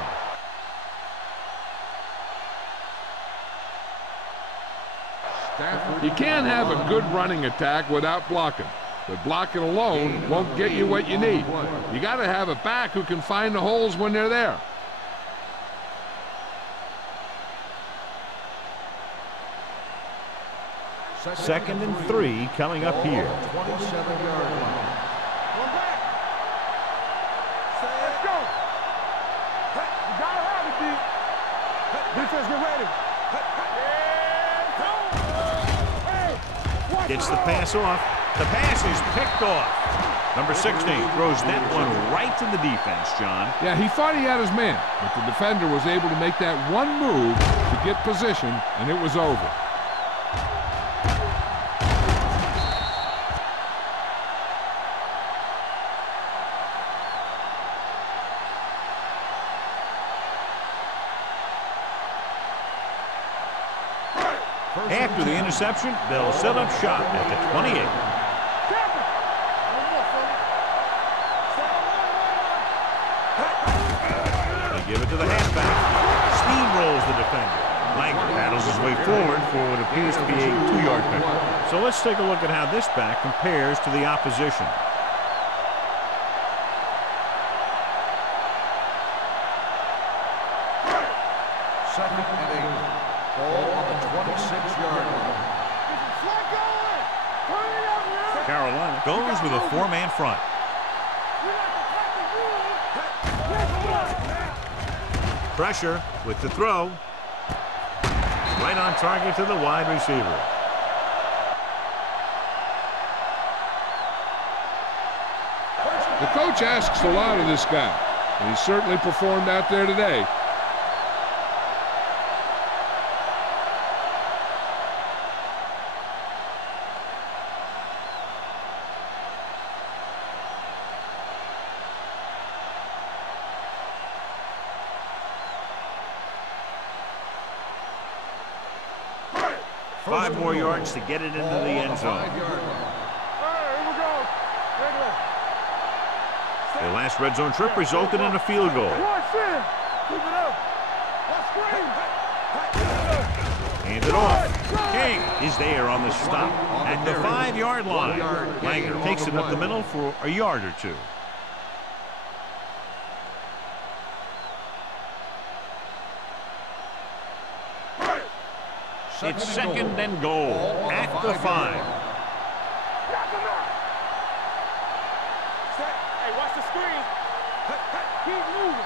You can't have a good running attack without blocking. But blocking alone won't get you what you need. You got to have a back who can find the holes when they're there. Second and 3 coming up here. 27-yard line. One back. Let's go. You gotta have it, D. Defense, get ready. Gets the pass off. The pass is picked off. Number 16 throws that one right to the defense, John. Yeah, he thought he had his man, but the defender was able to make that one move to get position, and it was over. After the interception, they'll set up shop at the 28. They give it to the halfback. Steamrolls the defender. Langer paddles his way forward for what appears to be a 2-yard pickup. So let's take a look at how this back compares to the opposition. Second and 8. Ball on the 26-yard line. Carolina goes with a 4-man front. Pressure with the throw. Right on target to the wide receiver. The coach asks a lot of this guy, and he certainly performed out there today. Five more yards to get it into the end zone. The last red zone trip resulted in a field goal. Hand it off. King is there on the stop at the 5-yard line. Langer takes it up the middle for a yard or two. It's second and goal at the 5. Hey, watch the screen. Keep moving.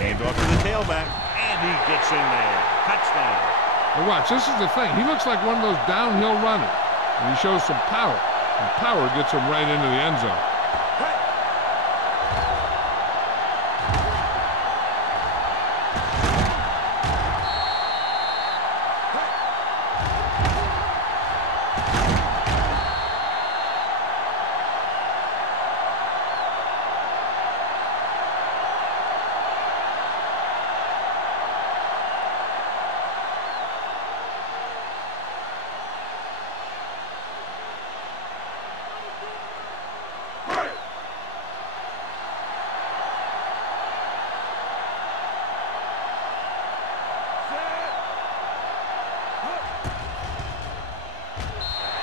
Hand off to the tailback, and he gets in there. Touchdown. Now watch, this is the thing. He looks like one of those downhill runners, and he shows some power. And power gets him right into the end zone.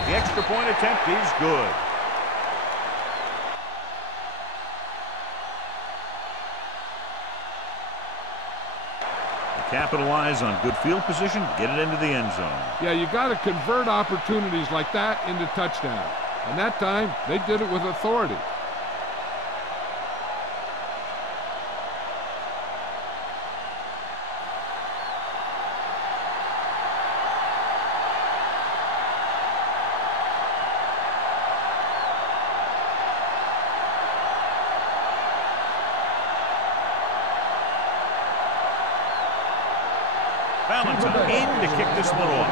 The extra point attempt is good. Capitalize on good field position, get it into the end zone. Yeah, you got to convert opportunities like that into touchdowns. And that time, they did it with authority. Valentine in to kick this one off.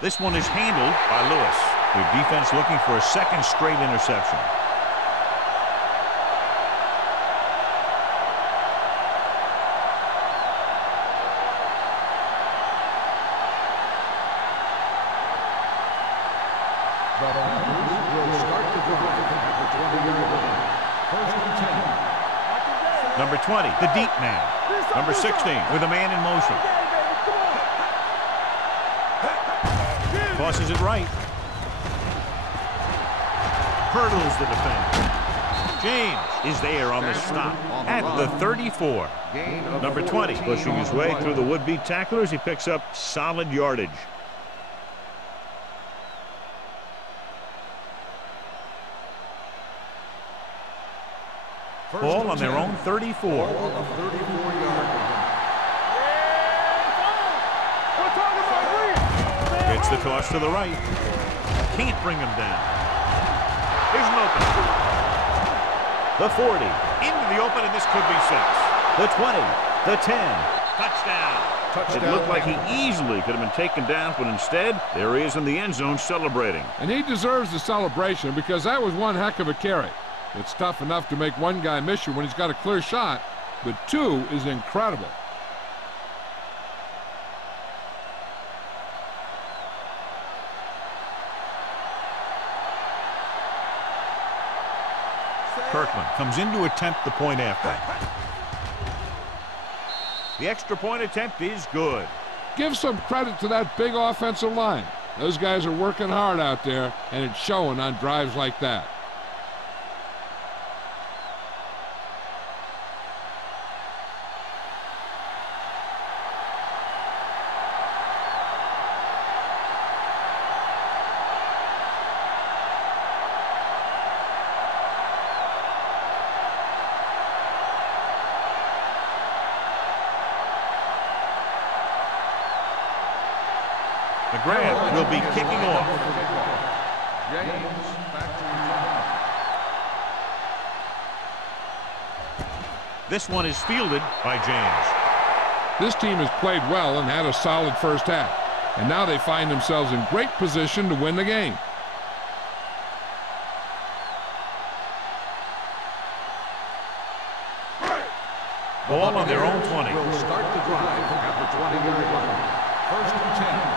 This one is handled by Lewis. Their defense looking for a second straight interception. Will start the drive at the 20-yard line. First and 10. Number 20, the deep man. Number 16, with a man in motion. Tosses it right. Hurdles the defender. James is there on the stop at the 34. Number 20, pushing his way through the would-be tacklers. He picks up solid yardage. Ball on their own 34. On the 34-yard line. Gets the toss to the right. Can't bring him down. Here's an open. The 40. Into the open, and this could be 6. The 20. The 10. Touchdown. It looked like he easily could have been taken down, but instead, there he is in the end zone celebrating. And he deserves the celebration because that was one heck of a carry. It's tough enough to make one guy miss you when he's got a clear shot, but 2 is incredible. Kirkland comes in to attempt the point after. The extra point attempt is good. Give some credit to that big offensive line. Those guys are working hard out there, and it's showing on drives like that. The grab will be kicking off. James back to return. This one is fielded by James. This team has played well and had a solid first half, and now they find themselves in great position to win the game. Ball on their own 20. Will start the drive at the 20-yard line. First and 10.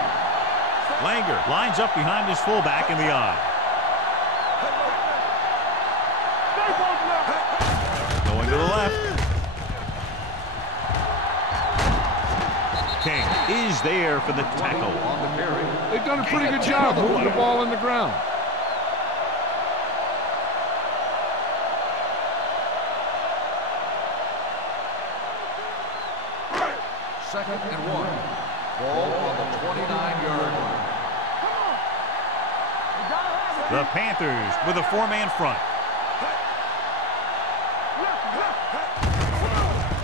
Langer lines up behind his fullback in the eye. Going to the left. King is there for the tackle. On the carry. They've done a pretty good job moving the ball in the ground. Second and 1. Ball on the 29-yard line. The Panthers with a 4-man front.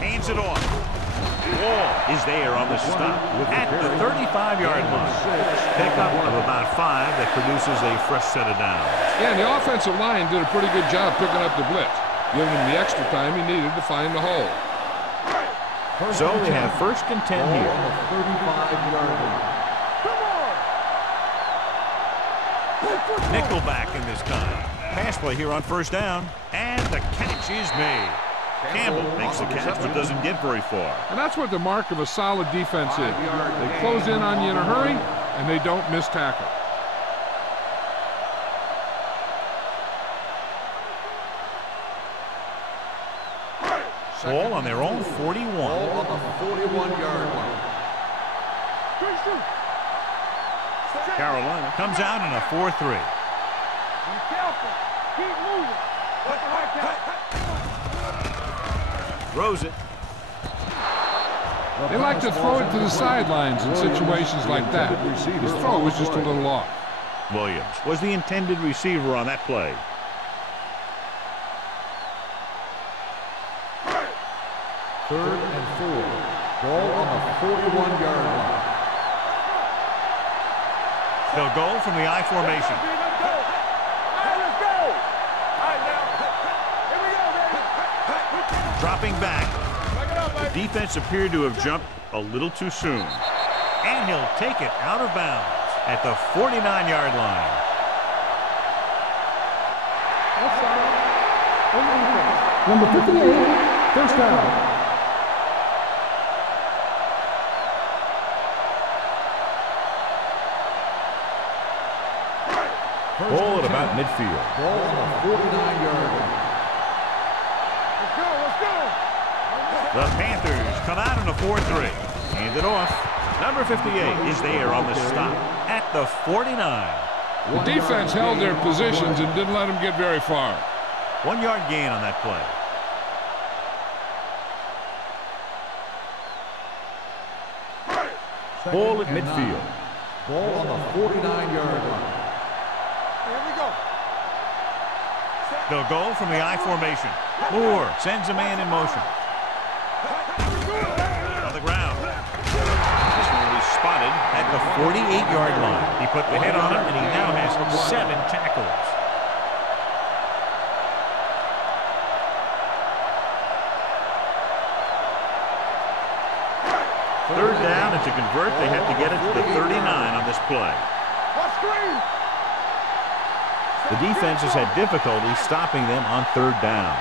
Hands it off. Wall is there on the stop at the 35-yard line. Pickup of about 5 that produces a fresh set of downs. Yeah, and the offensive line did a pretty good job picking up the blitz, giving him the extra time he needed to find the hole. So they have first and 10 here. On the 35-yard line. Nickelback in this time. Pass play here on first down. And the catch is made. Campbell makes the catch but doesn't get very far. And that's what the mark of a solid defense is. They close in on you in a hurry, and they don't miss tackle. Ball on their own 41. Ball on the 41-yard line. Carolina comes out in a 4-3. Be careful. Keep moving. Throws it. They like to throw it to the sidelines in situations like that. His throw was just a little off. Williams was the intended receiver on that play. Third and 4. Ball on the 41-yard line. They'll go from the I formation. Let's go. All right, now. Here we go, baby. Dropping back. Back it up, The baby. defense appeared to have jumped a little too soon. And he'll take it out of bounds at the 49-yard line. Number 58, first down. Ball at about midfield. Ball on the 49-yard line. Let's go. The Panthers come out in a 4-3. Hand it off. Number 58 is there on the stop at the 49. The defense held their positions and didn't let them get very far. 1 yard gain on that play. Ball at midfield. Ball on the 49-yard line. Here we go. They'll go from the I formation. Moore sends a man in motion. On the ground. This one will be spotted at the 48-yard line. He put the hit on him, and he now has 7 tackles. Third down, and to convert, they have to get it to the 39 on this play. What screen? The defense has had difficulty stopping them on third down.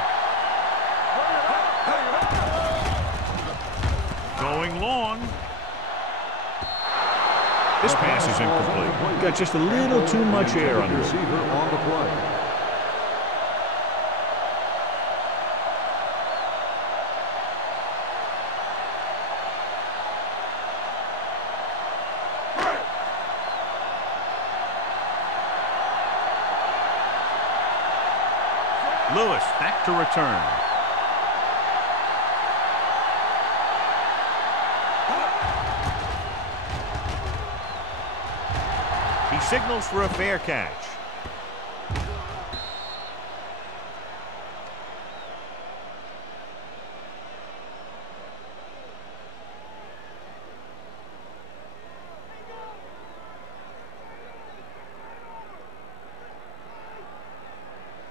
Going long. This pass is incomplete. Got just a little too much air under it. Receiver on the play. Lewis back to return. He signals for a fair catch.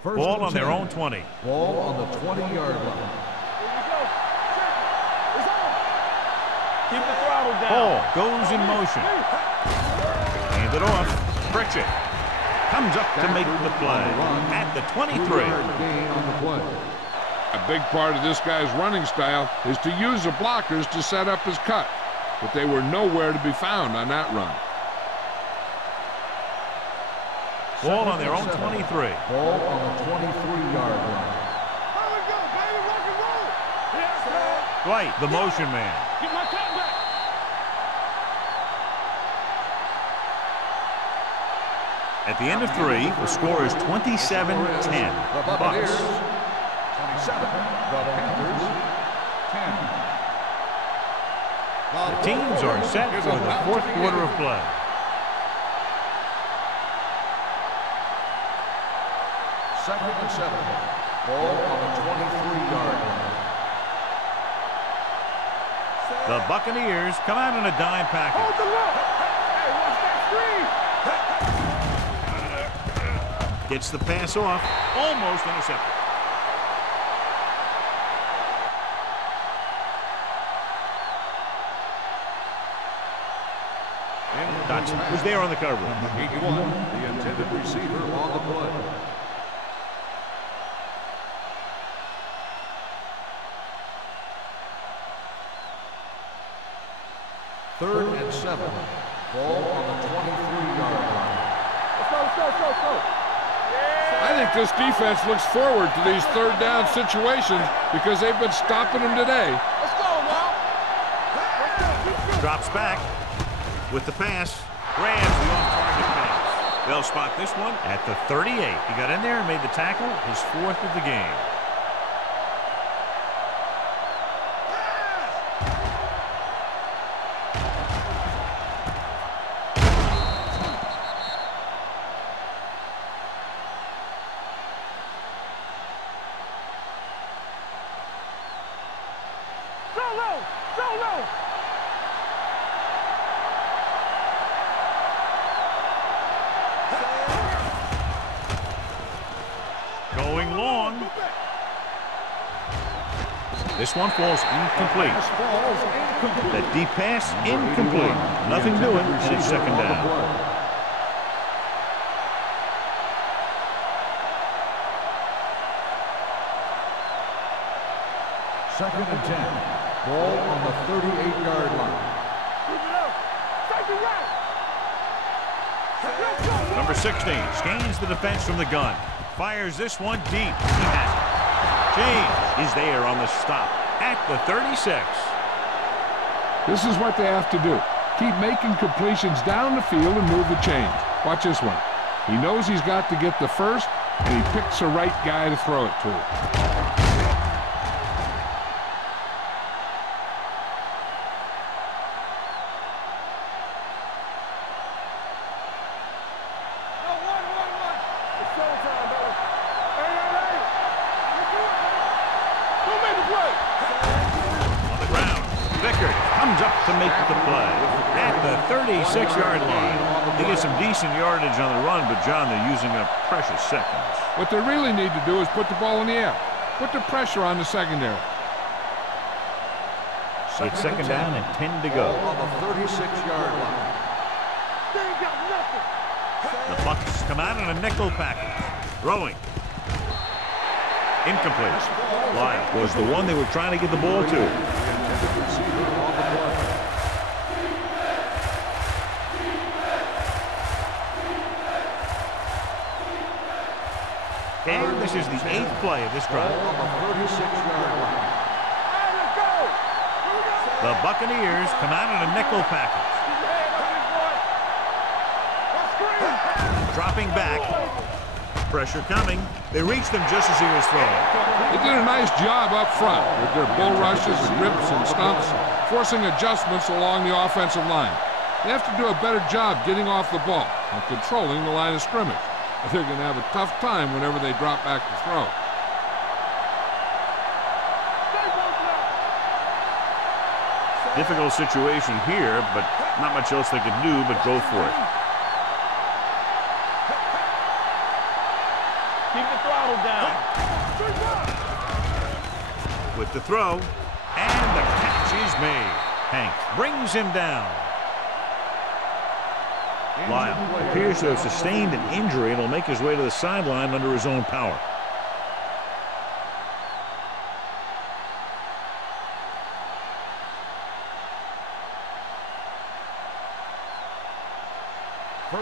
Ball on their own 20. Ball on the 20-yard line. Here we go. It's on. Keep the throttle down. Ball goes in motion. Hand it off. Pritchett comes up to make the play at the 23. Gain on the play. A big part of this guy's running style is to use the blockers to set up his cut, but they were nowhere to be found on that run. Ball on their own 23. Ball on the 23-yard line. Here we go, baby. Rock and roll. Yes, man. Dwight, the motion man. Get my cut back. At the end of 3, the score is 27-10. The Buccaneers, 27. The Panthers, 10. The teams are set for the fourth quarter of play. Second and 7. Ball on the 23-yard line. The Buccaneers come out in a dime package. Hold the look. Hey, watch that screen. Gets the pass off. Almost intercepted. Dotson was there on the cover. 81, the intended receiver on the play. Third and 7. Ball on the 23-yard line. Let's go, let's go, let's go, let's go. I think this defense looks forward to these third down situations because they've been stopping them today. Let's go, Walt. Let's go. Drops back with the pass. Grabs the off-target pass. They'll spot this one at the 38. He got in there and made the tackle, his 4th of the game. Going long. This one falls incomplete. That deep pass incomplete. Nothing doing, and it's second down. Second and 10. Ball on the 38-yard line. Keep it up. Take it right. Let's go. Number 16 scans the defense from the gun. Fires this one deep. He has it. James is there on the stop at the 36. This is what they have to do. Keep making completions down the field and move the chains. Watch this one. He knows he's got to get the first, and he picks the right guy to throw it to. To make the play at the 36-yard line. They get some decent yardage on the run, but, John, they're using up precious seconds. What they really need to do is put the ball in the air. Put the pressure on the secondary. So it's second down and 10 to go. On the 36-yard line. They ain't got nothing. The Bucs come out in a nickel package. Throwing. Incomplete. Lyle was the one they were trying to get the ball to. And this is the 8th play of this drive. On the 36-yard line. The Buccaneers come out in a nickel package. Dropping back. Pressure coming. They reached him just as he was throwing. They did a nice job up front with their bull rushes and rips and stunts, forcing adjustments along the offensive line. They have to do a better job getting off the ball and controlling the line of scrimmage. They're going to have a tough time whenever they drop back to throw. Difficult situation here, but not much else they can do but go for it. Keep the throttle down. With the throw, and the catch is made. Hank brings him down. Lyle appears to have sustained an injury and will make his way to the sideline under his own power.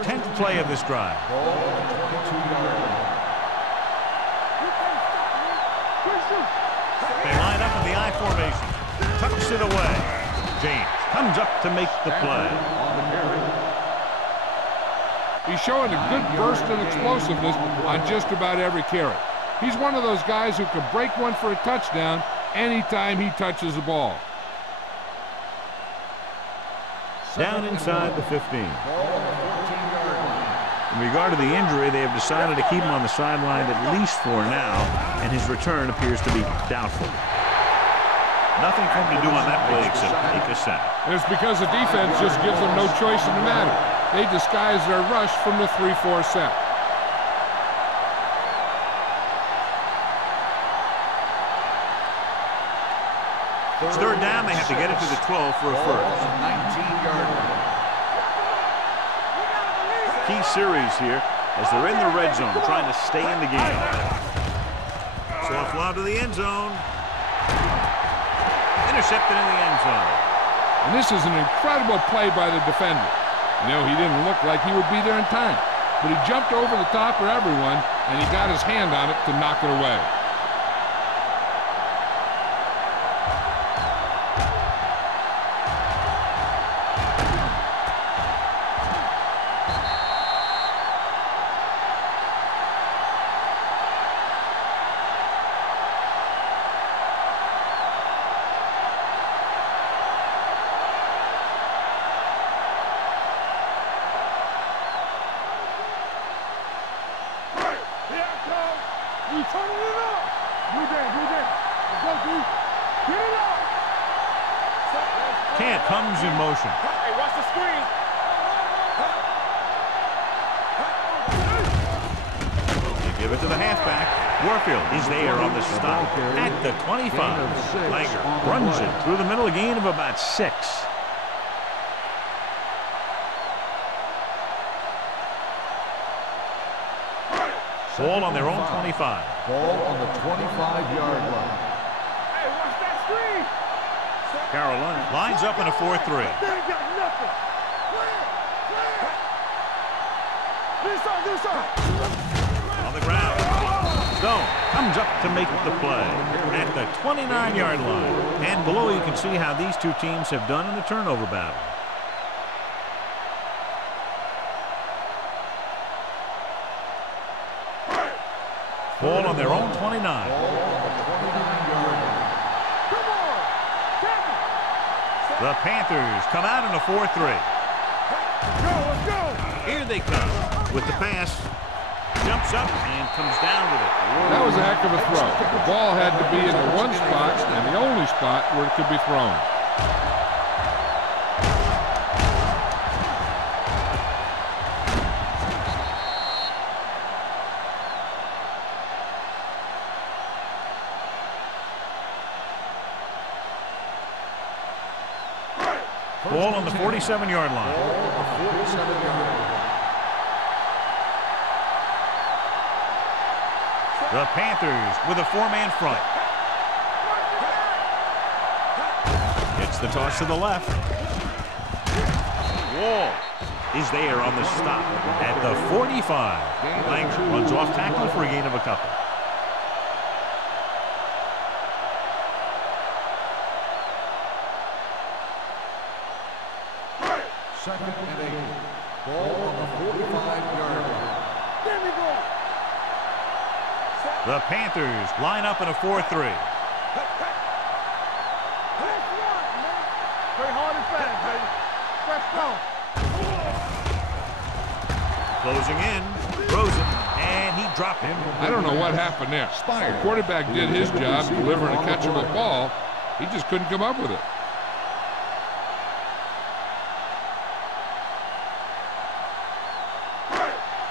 Tenth play of this drive. They line up in the I formation. Tucks it away. James comes up to make the play. He's showing a good burst of explosiveness on just about every carry. He's one of those guys who can break one for a touchdown anytime he touches the ball. Down inside the 15. In regard to the injury, they have decided to keep him on the sideline at least for now, and his return appears to be doubtful. Nothing for him to do on that play except take a sack. And it's because the defense just gives them no choice in the matter. They disguise their rush from the 3-4 set. It's third down. They have to get it to the 12 for a first. 19-yard line. Key series here as they're in the red zone trying to stay in the game. Soft lob to the end zone. Intercepted in the end zone. And this is an incredible play by the defender. You know, he didn't look like he would be there in time, but he jumped over the top of everyone, and he got his hand on it to knock it away. Camp comes in motion. Hey, watch the screen. They give it to the halfback. Warfield is there on the stop at the 25. Langer runs it through the middle, a gain of about 6. Ball on their own 25. Ball on the 25-yard line. Hey, watch that screen. Carolina lines up in a 4-3. They ain't got nothing. This side. On the ground. Stone comes up to make the play at the 29-yard line. And below you can see how these two teams have done in the turnover battle. Ball on their own 29. The Panthers come out in a 4-3. Let's go. Here they come with the pass. Jumps up and comes down with it. That was a heck of a throw. The ball had to be in the one spot and the only spot where it could be thrown. Ball on the 47-yard line. The Panthers with a four-man front. Gets the toss to the left. Wall is there on the stop at the 45. Langer runs off tackle for a gain of a couple. Second and 8. Ball on the 45-yard line. There we go. The Panthers line up in a 4-3. Very hard and fast, baby. Fresh throw. Closing in. Rosen. And he dropped him. I don't know what happened there. The quarterback did his job delivering a catchable ball. He just couldn't come up with it.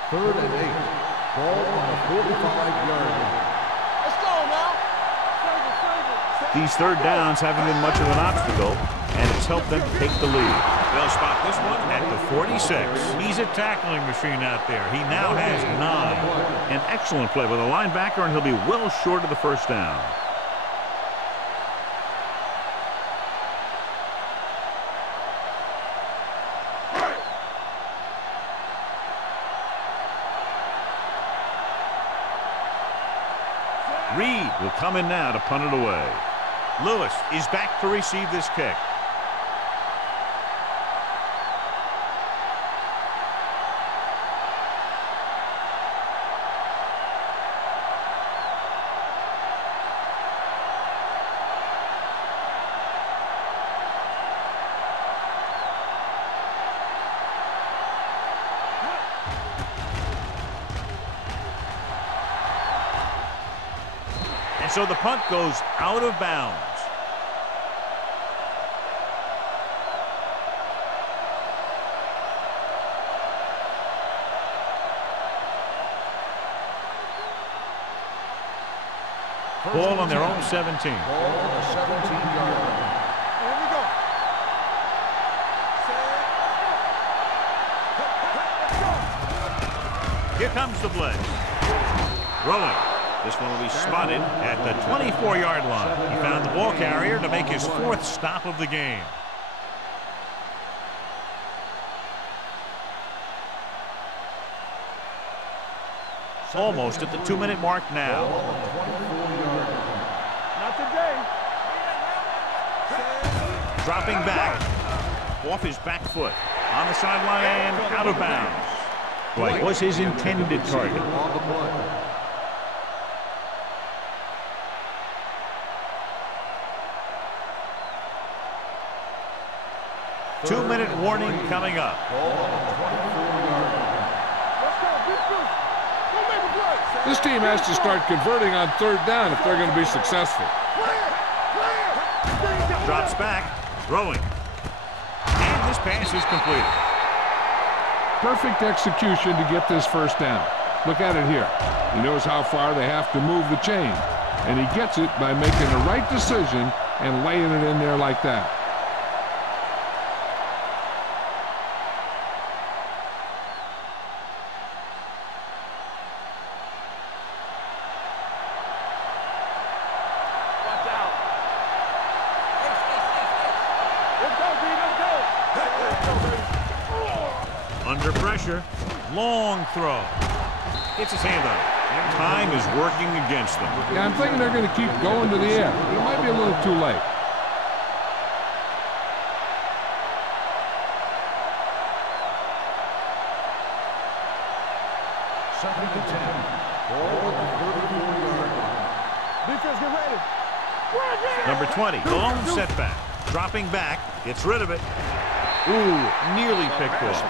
Third and 8. Ball on the 45-yard line. Let's go now. These third downs haven't been much of an obstacle, and it's helped them take the lead. They'll spot this one at the 46. He's a tackling machine out there. He now has 9. An excellent play by the linebacker, and he'll be well short of the first down. Reed will come in now to punt it away. Lewis is back to receive this kick. And so the punt goes out of bounds. Ball on their own 17. Ball on the 17-yard line. Here we go. Here comes the blitz. Rolling. This one will be spotted at the 24-yard line. He found the ball carrier to make his 4th stop of the game. Almost at the 2-minute mark now. Not today. Dropping back off his back foot on the sideline and out of bounds. Right, was his intended target. On the play. 2-minute warning coming up. Ball on the 24-yard line. Let's go. Big Bruce. Go make a play. This team has to start converting on third down if they're going to be successful. Drops back, throwing. And this pass is completed. Perfect execution to get this first down. Look at it here. He knows how far they have to move the chain. And he gets it by making the right decision and laying it in there like that. Under pressure, long throw. Gets his hand on it. Time is working against them. Yeah, I'm thinking they're going to keep going to the air, but it might be a little too late. Second and 10. Ball at the 34-yard line. Defense, get ready. Number 20, the lone setback. Dropping back, gets rid of it. Ooh, nearly picked off.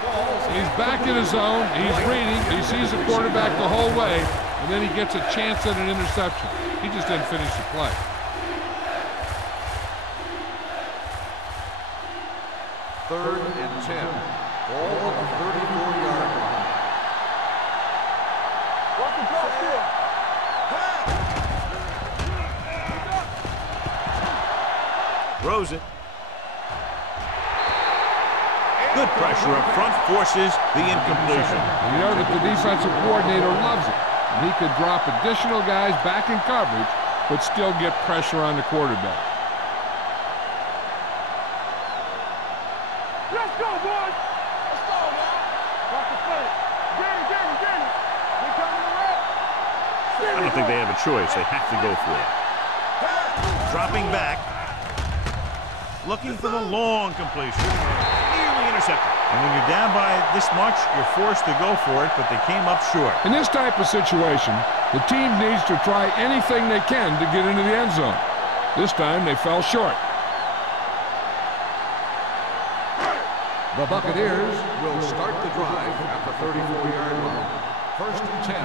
He's back in his zone. He's reading. He sees the quarterback the whole way, and then he gets a chance at an interception. He just didn't finish the play. Third and 10. Ball at the 34-yard line. Walk the draw, still. Throws it. Good pressure up front forces the incompletion. You know that the defensive coordinator loves it. And he could drop additional guys back in coverage, but still get pressure on the quarterback. Let's go, boys. Let's go, man. Walk the play. Get it. They coming to red. I don't think they have a choice. They have to go for it. Dropping back. Looking for the long completion. Nearly intercepted. And when you're down by this much, you're forced to go for it, but they came up short. In this type of situation, the team needs to try anything they can to get into the end zone. This time, they fell short. The Buccaneers will start the drive at the 34-yard line. First and 10.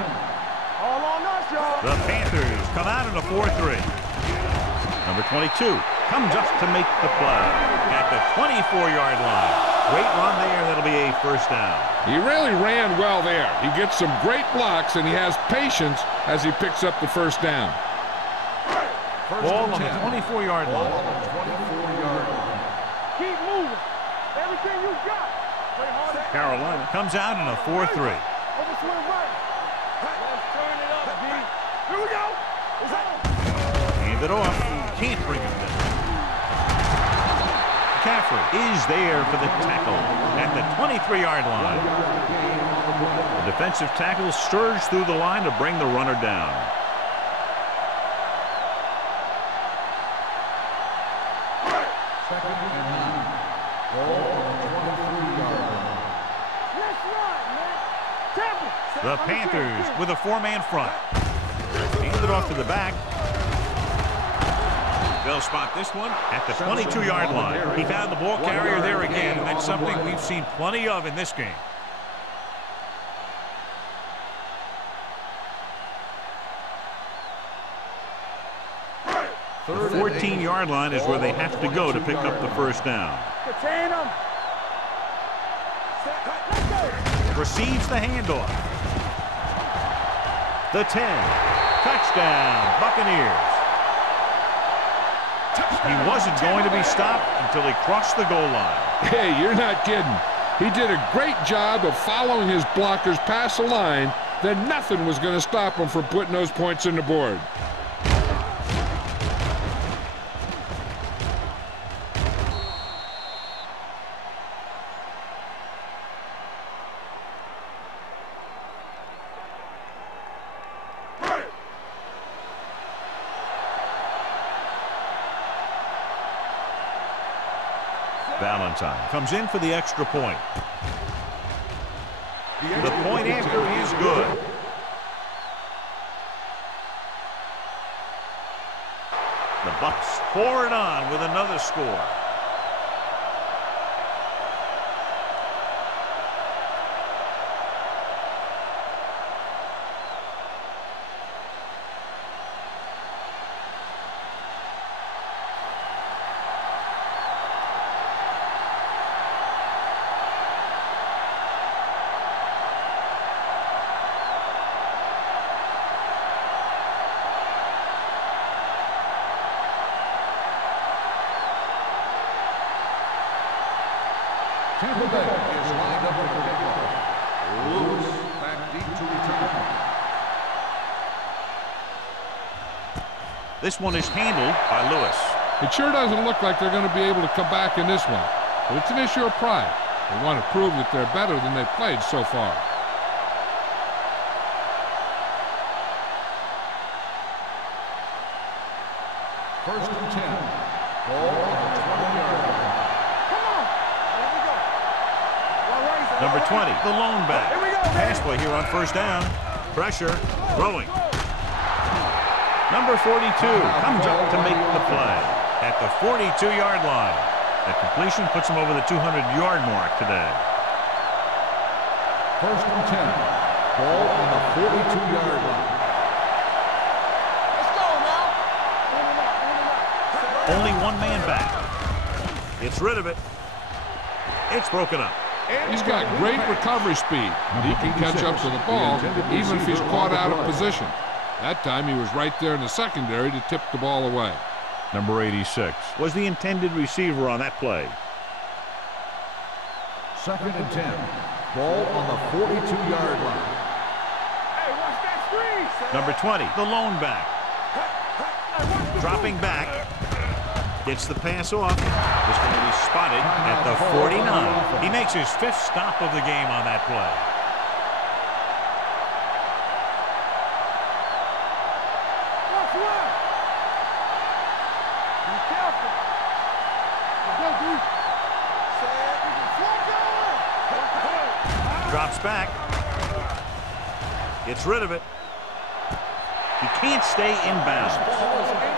All on us, y'all. The Panthers come out in a 4-3. Number 22 comes up to make the play at the 24-yard line. Great run there. That'll be a first down. He really ran well there. He gets some great blocks, and he has patience as he picks up the first down. Ball on the 24-yard line. Ball on the 24-yard line. Keep moving. Everything you got. Play harder. Carolina comes out in a 4-3. Overswing right. Let's turn it up, D. Here we go. It's on. Hand it off. Can't bring him down. McCaffrey is there for the tackle at the 23-yard line. The defensive tackle surged through the line to bring the runner down. Second and 9. Ball on the 23-yard line. Let's run, man. Temple. The Panthers with a 4-man front. Hand it off to the back. They'll spot this one at the 22-yard line. He found the ball carrier there again, and that's something we've seen plenty of in this game. The 14-yard line is where they have to go to pick up the first down. Contain them. Receives the handoff. The 10. Touchdown, Buccaneers. He wasn't going to be stopped until he crossed the goal line. Hey, you're not kidding. He did a great job of following his blockers past the line. Then nothing was going to stop him from putting those points on the board. Valentine comes in for the extra point. The point after is good. The Bucs pour it on with another score. Tampa Bay is lined up for the kickoff. Lewis back deep to return. This one is handled by Lewis. It sure doesn't look like they're going to be able to come back in this one. But it's an issue of pride. They want to prove that they're better than they've played so far. First and 10. Ball on the 20-yard line. Come on. Here we go. Well, right, Number 20, the lone back. Here we go, Pass play here on first down. Pressure, throwing. Number 42 comes up to make the play at the 42-yard line. That completion puts him over the 200-yard mark today. First and 10. Ball on the 42-yard line. Let's go now. Only one man back. Gets rid of it. It's broken up. He's got great recovery speed. He can catch up to the ball even if he's caught out of position. That time he was right there in the secondary to tip the ball away. Number 86 was the intended receiver on that play. Second and 10. Ball on the 42-yard line. Hey, watch that screen. Number 20, the lone back. Dropping back. Gets the pass off. This one will be spotted at the 49. He makes his 5th stop of the game on that play. Watch left. Be careful. Let's go, dude. Drops back. Gets rid of it. He can't stay inbounds.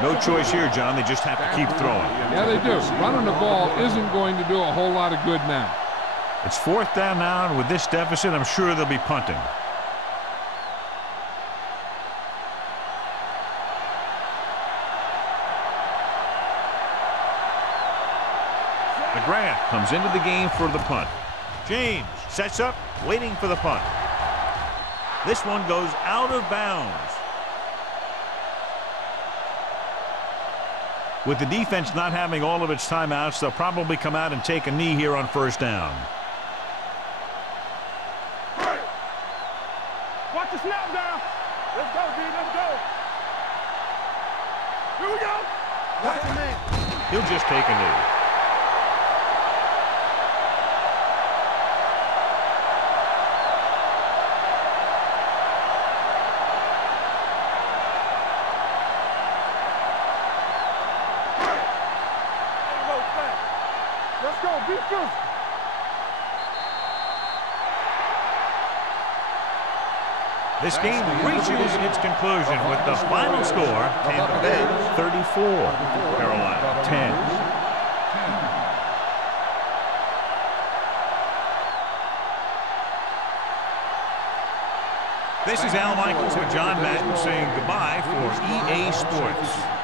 No choice here, John. They just have to keep throwing. Yeah, they do. Running the ball isn't going to do a whole lot of good now. It's 4th down now, and with this deficit, I'm sure they'll be punting. McGrath comes into the game for the punt. James sets up, waiting for the punt. This one goes out of bounds. With the defense not having all of its timeouts, they'll probably come out and take a knee here on first down. Watch the snap down. Let's go, D. Let's go. Here we go. Watch the man. He'll just take a knee. Let's go, defense. This game reaches its conclusion with the final score, Tampa Bay 34, Carolina 10. This is Al Michaels with John Madden saying goodbye for EA Sports.